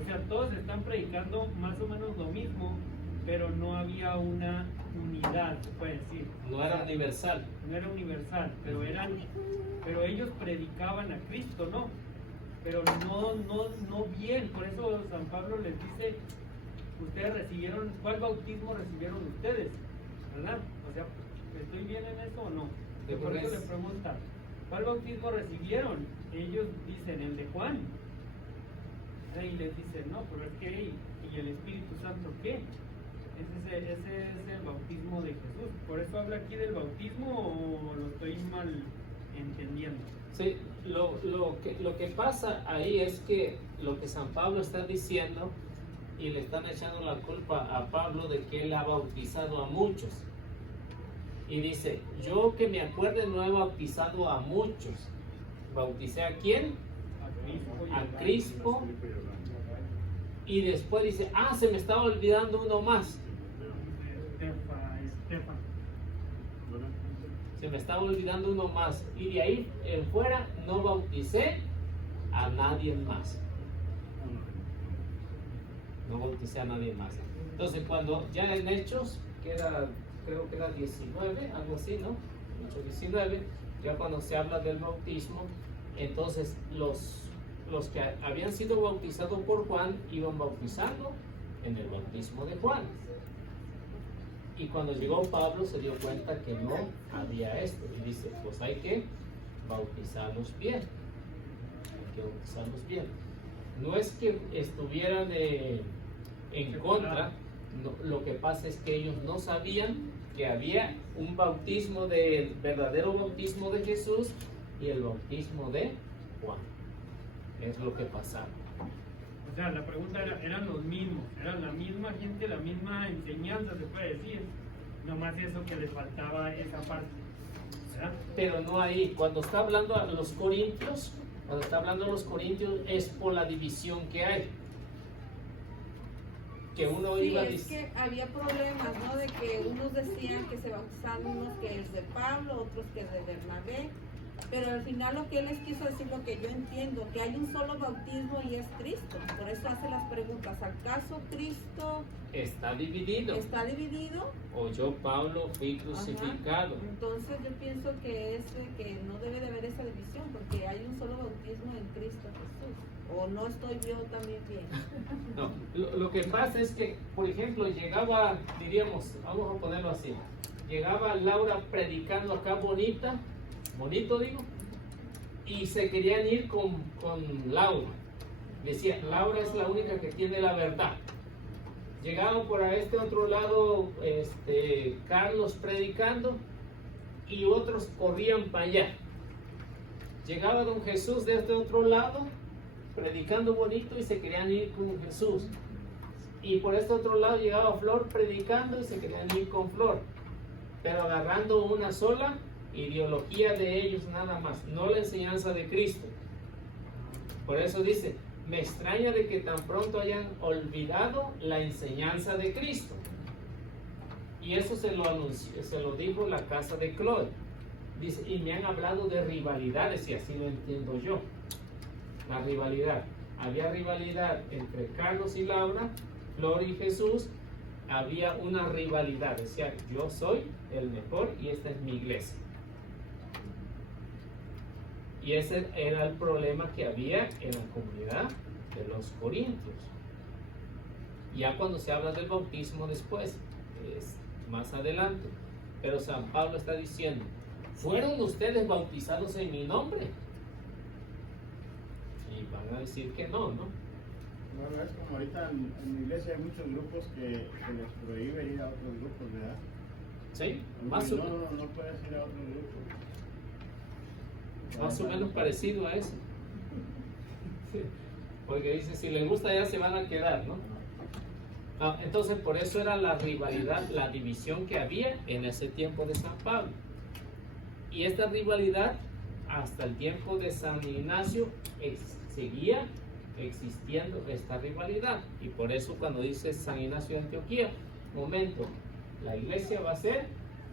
O sea, todos están predicando más o menos lo mismo, pero no había una unidad, se puede decir. No era universal. No era universal, pero ellos predicaban a Cristo, ¿no? Pero no bien. Por eso San Pablo les dice, ustedes recibieron, ¿cuál bautismo recibieron ustedes? ¿Verdad? O sea, ¿estoy bien en eso o no? Por eso le preguntan, ¿cuál bautismo recibieron? Ellos dicen, el de Juan. Y les dicen, no, pero es que, ¿y el Espíritu Santo qué? Ese es el bautismo de Jesús. ¿Por eso habla aquí del bautismo o lo estoy mal entendiendo? Sí, lo que pasa ahí es que lo que San Pablo está diciendo, y le están echando la culpa a Pablo de que él ha bautizado a muchos. Y dice, yo que me acuerde no he bautizado a muchos. ¿Bauticé a quién? A Crispo. Y después dice, se me estaba olvidando uno más. Se me estaba olvidando uno más. Y de ahí en fuera no bauticé a nadie más. No bauticé a nadie más. Entonces cuando ya en Hechos, creo que era 19, algo así, ¿no? Hechos 19, ya cuando se habla del bautismo, entonces los que habían sido bautizados por Juan iban bautizando en el bautismo de Juan. Y cuando llegó Pablo se dio cuenta que no había esto. Y dice, pues hay que bautizarlos bien. Hay que bautizarlos bien. No es que estuvieran en contra, no, lo que pasa es que ellos no sabían que había un bautismo el verdadero bautismo de Jesús y el bautismo de Juan. Es lo que pasaba. O sea, la pregunta eran los mismos, eran la misma gente, la misma enseñanza, se puede decir. Nomás eso que les faltaba esa parte, ¿verdad? Pero no ahí. Cuando está hablando a los corintios, es por la división que hay. Que uno sí, iba a es que había problemas, ¿no? De que unos decían que se bautizaban, unos que es de Pablo, otros que es de Bernabé. Pero al final lo que él les quiso decir, lo que yo entiendo, que hay un solo bautismo y es Cristo. Por eso hace las preguntas. ¿Acaso Cristo está dividido? ¿Está dividido? O yo, Pablo, fui crucificado. Ajá. Entonces yo pienso que que no debe de haber esa división, porque hay un solo bautismo en Cristo Jesús. O no estoy yo también bien. No, lo que pasa es que, por ejemplo, llegaba, diríamos, vamos a ponerlo así, llegaba Laura predicando acá bonito digo, y se querían ir con Laura. Decía, Laura es la única que tiene la verdad. Llegaban por a este otro lado, Carlos predicando, y otros corrían para allá. Llegaba don Jesús de este otro lado, predicando bonito, y se querían ir con Jesús. Y por este otro lado llegaba Flor predicando y se querían ir con Flor, pero agarrando una sola ideología de ellos nada más, no la enseñanza de Cristo. Por eso dice, me extraña de que tan pronto hayan olvidado la enseñanza de Cristo. Y eso se lo dijo la casa de Chloe. Dice, y me han hablado de rivalidades, y así lo entiendo yo. La rivalidad. Había rivalidad entre Carlos y Laura, Flor y Jesús. Había una rivalidad. Decía, yo soy el mejor y esta es mi iglesia. Y ese era el problema que había en la comunidad de los corintios. Ya cuando se habla del bautismo después, es más adelante. Pero San Pablo está diciendo, ¿fueron ustedes bautizados en mi nombre? y van a decir que no, ¿no? No, es como ahorita en mi iglesia hay muchos grupos que les prohíbe ir a otros grupos, ¿verdad? Sí, más o, no puedes ir a otro grupo. más o menos parecido a eso. Porque dice, si les gusta ya se van a quedar, ¿no? Ah, entonces por eso era la rivalidad, la división que había en ese tiempo de San Pablo. Y esta rivalidad hasta el tiempo de San Ignacio seguía existiendo esta rivalidad. Y por eso cuando dice San Ignacio de Antioquía, momento, la iglesia va a ser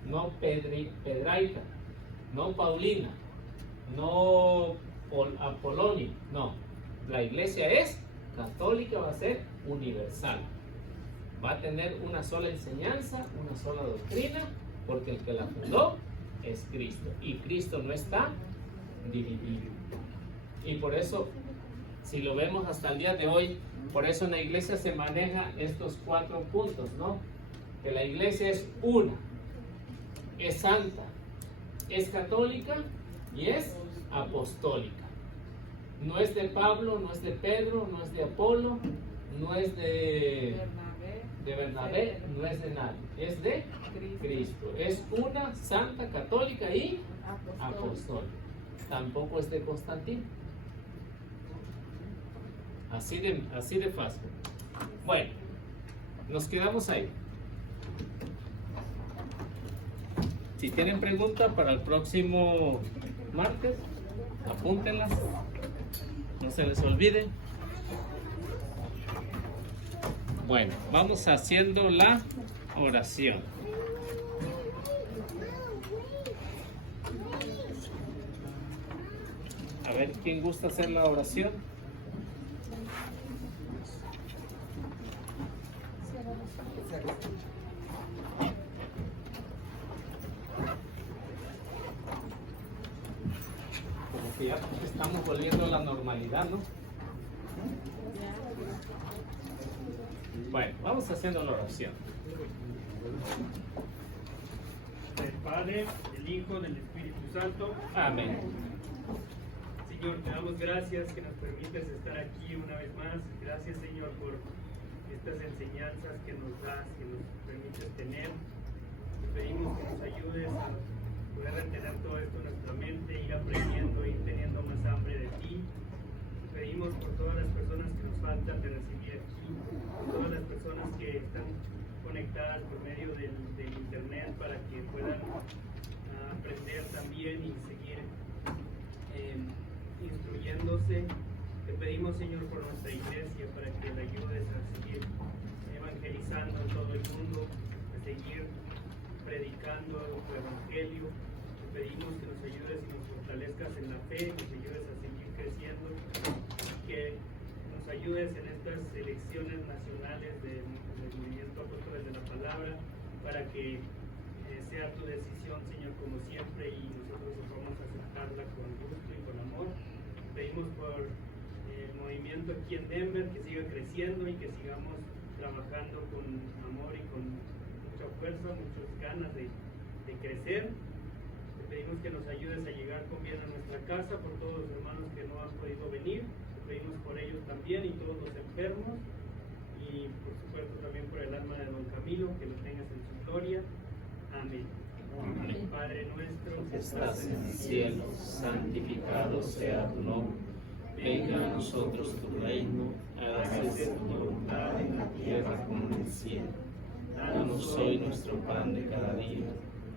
no pedraica, no paulina, no apolónica, no. La iglesia es católica, va a ser universal. Va a tener una sola enseñanza, una sola doctrina, porque el que la fundó es Cristo. Y Cristo no está dividido. Y por eso, si lo vemos hasta el día de hoy, por eso en la iglesia se maneja estos 4 puntos, ¿no? Que la iglesia es una, es santa, es católica y es apostólica. No es de Pablo, no es de Pedro, no es de Apolo, no es de Bernabé, no es de nadie, es de Cristo. Es una santa, católica y apostólica. Tampoco es de Constantino. Así de fácil. Bueno, nos quedamos ahí. Si tienen preguntas para el próximo martes, apúntenlas. No se les olvide. Bueno, vamos haciendo la oración. A ver, ¿quién gusta hacer la oración? Como que ya estamos volviendo a la normalidad, ¿no? Bueno, vamos haciendo la oración. Del Padre, del Hijo, del Espíritu Santo. Amén. Señor, te damos gracias que nos permites estar aquí una vez más. Gracias, Señor, por estas enseñanzas que nos das, que nos permites tener. Te pedimos que nos ayudes a poder retener todo esto en nuestra mente, ir aprendiendo, ir teniendo más hambre de ti. Te pedimos por todas las personas que nos faltan de recibir aquí, por todas las personas que están conectadas por medio del internet para que puedan aprender también y seguir instruyéndose. Te pedimos, Señor, por nuestra iglesia para que la ayudes a seguir evangelizando en todo el mundo, a seguir predicando tu evangelio. Te pedimos que nos ayudes y nos fortalezcas en la fe, nos ayudes a seguir creciendo, que nos ayudes en estas elecciones nacionales del movimiento Apóstoles de la Palabra, para que sea tu decisión, Señor, como siempre, y nosotros vamos a aceptarla con gusto y con amor. Pedimos por el movimiento aquí en Denver, que siga creciendo y que sigamos trabajando con amor y con mucha fuerza, muchas ganas de crecer. Te pedimos que nos ayudes a llegar con bien a nuestra casa, por todos los hermanos que no han podido venir. Te pedimos por ellos también y todos los enfermos, y por supuesto también por el alma de don Camilo, que lo tengas en su gloria. Amén. Amén. Padre nuestro que estás en el cielo, santificado sea tu nombre. Venga a nosotros tu reino, hágase tu voluntad en la tierra como en el cielo. Danos hoy nuestro pan de cada día.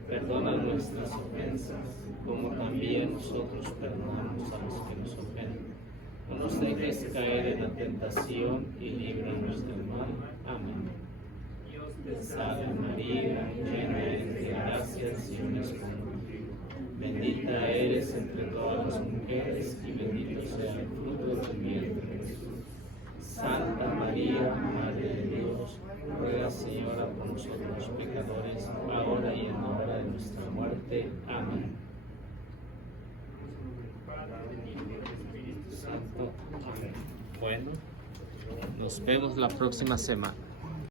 Perdona nuestras ofensas, como también nosotros perdonamos a los que nos ofenden. No nos dejes caer en la tentación y líbranos del mal. Amén. Dios te Salve María, llena eres de gracia, el Señor es contigo. Bendita eres entre todas las mujeres y bendito sea el fruto de tu vientre, Jesús. Santa María, Madre de Dios, ruega, Señora, por nosotros los pecadores, ahora y en la hora de nuestra muerte. Amén. Padre, del Hijo y del Espíritu Santo. Santo. Amén. Bueno, nos vemos la próxima semana.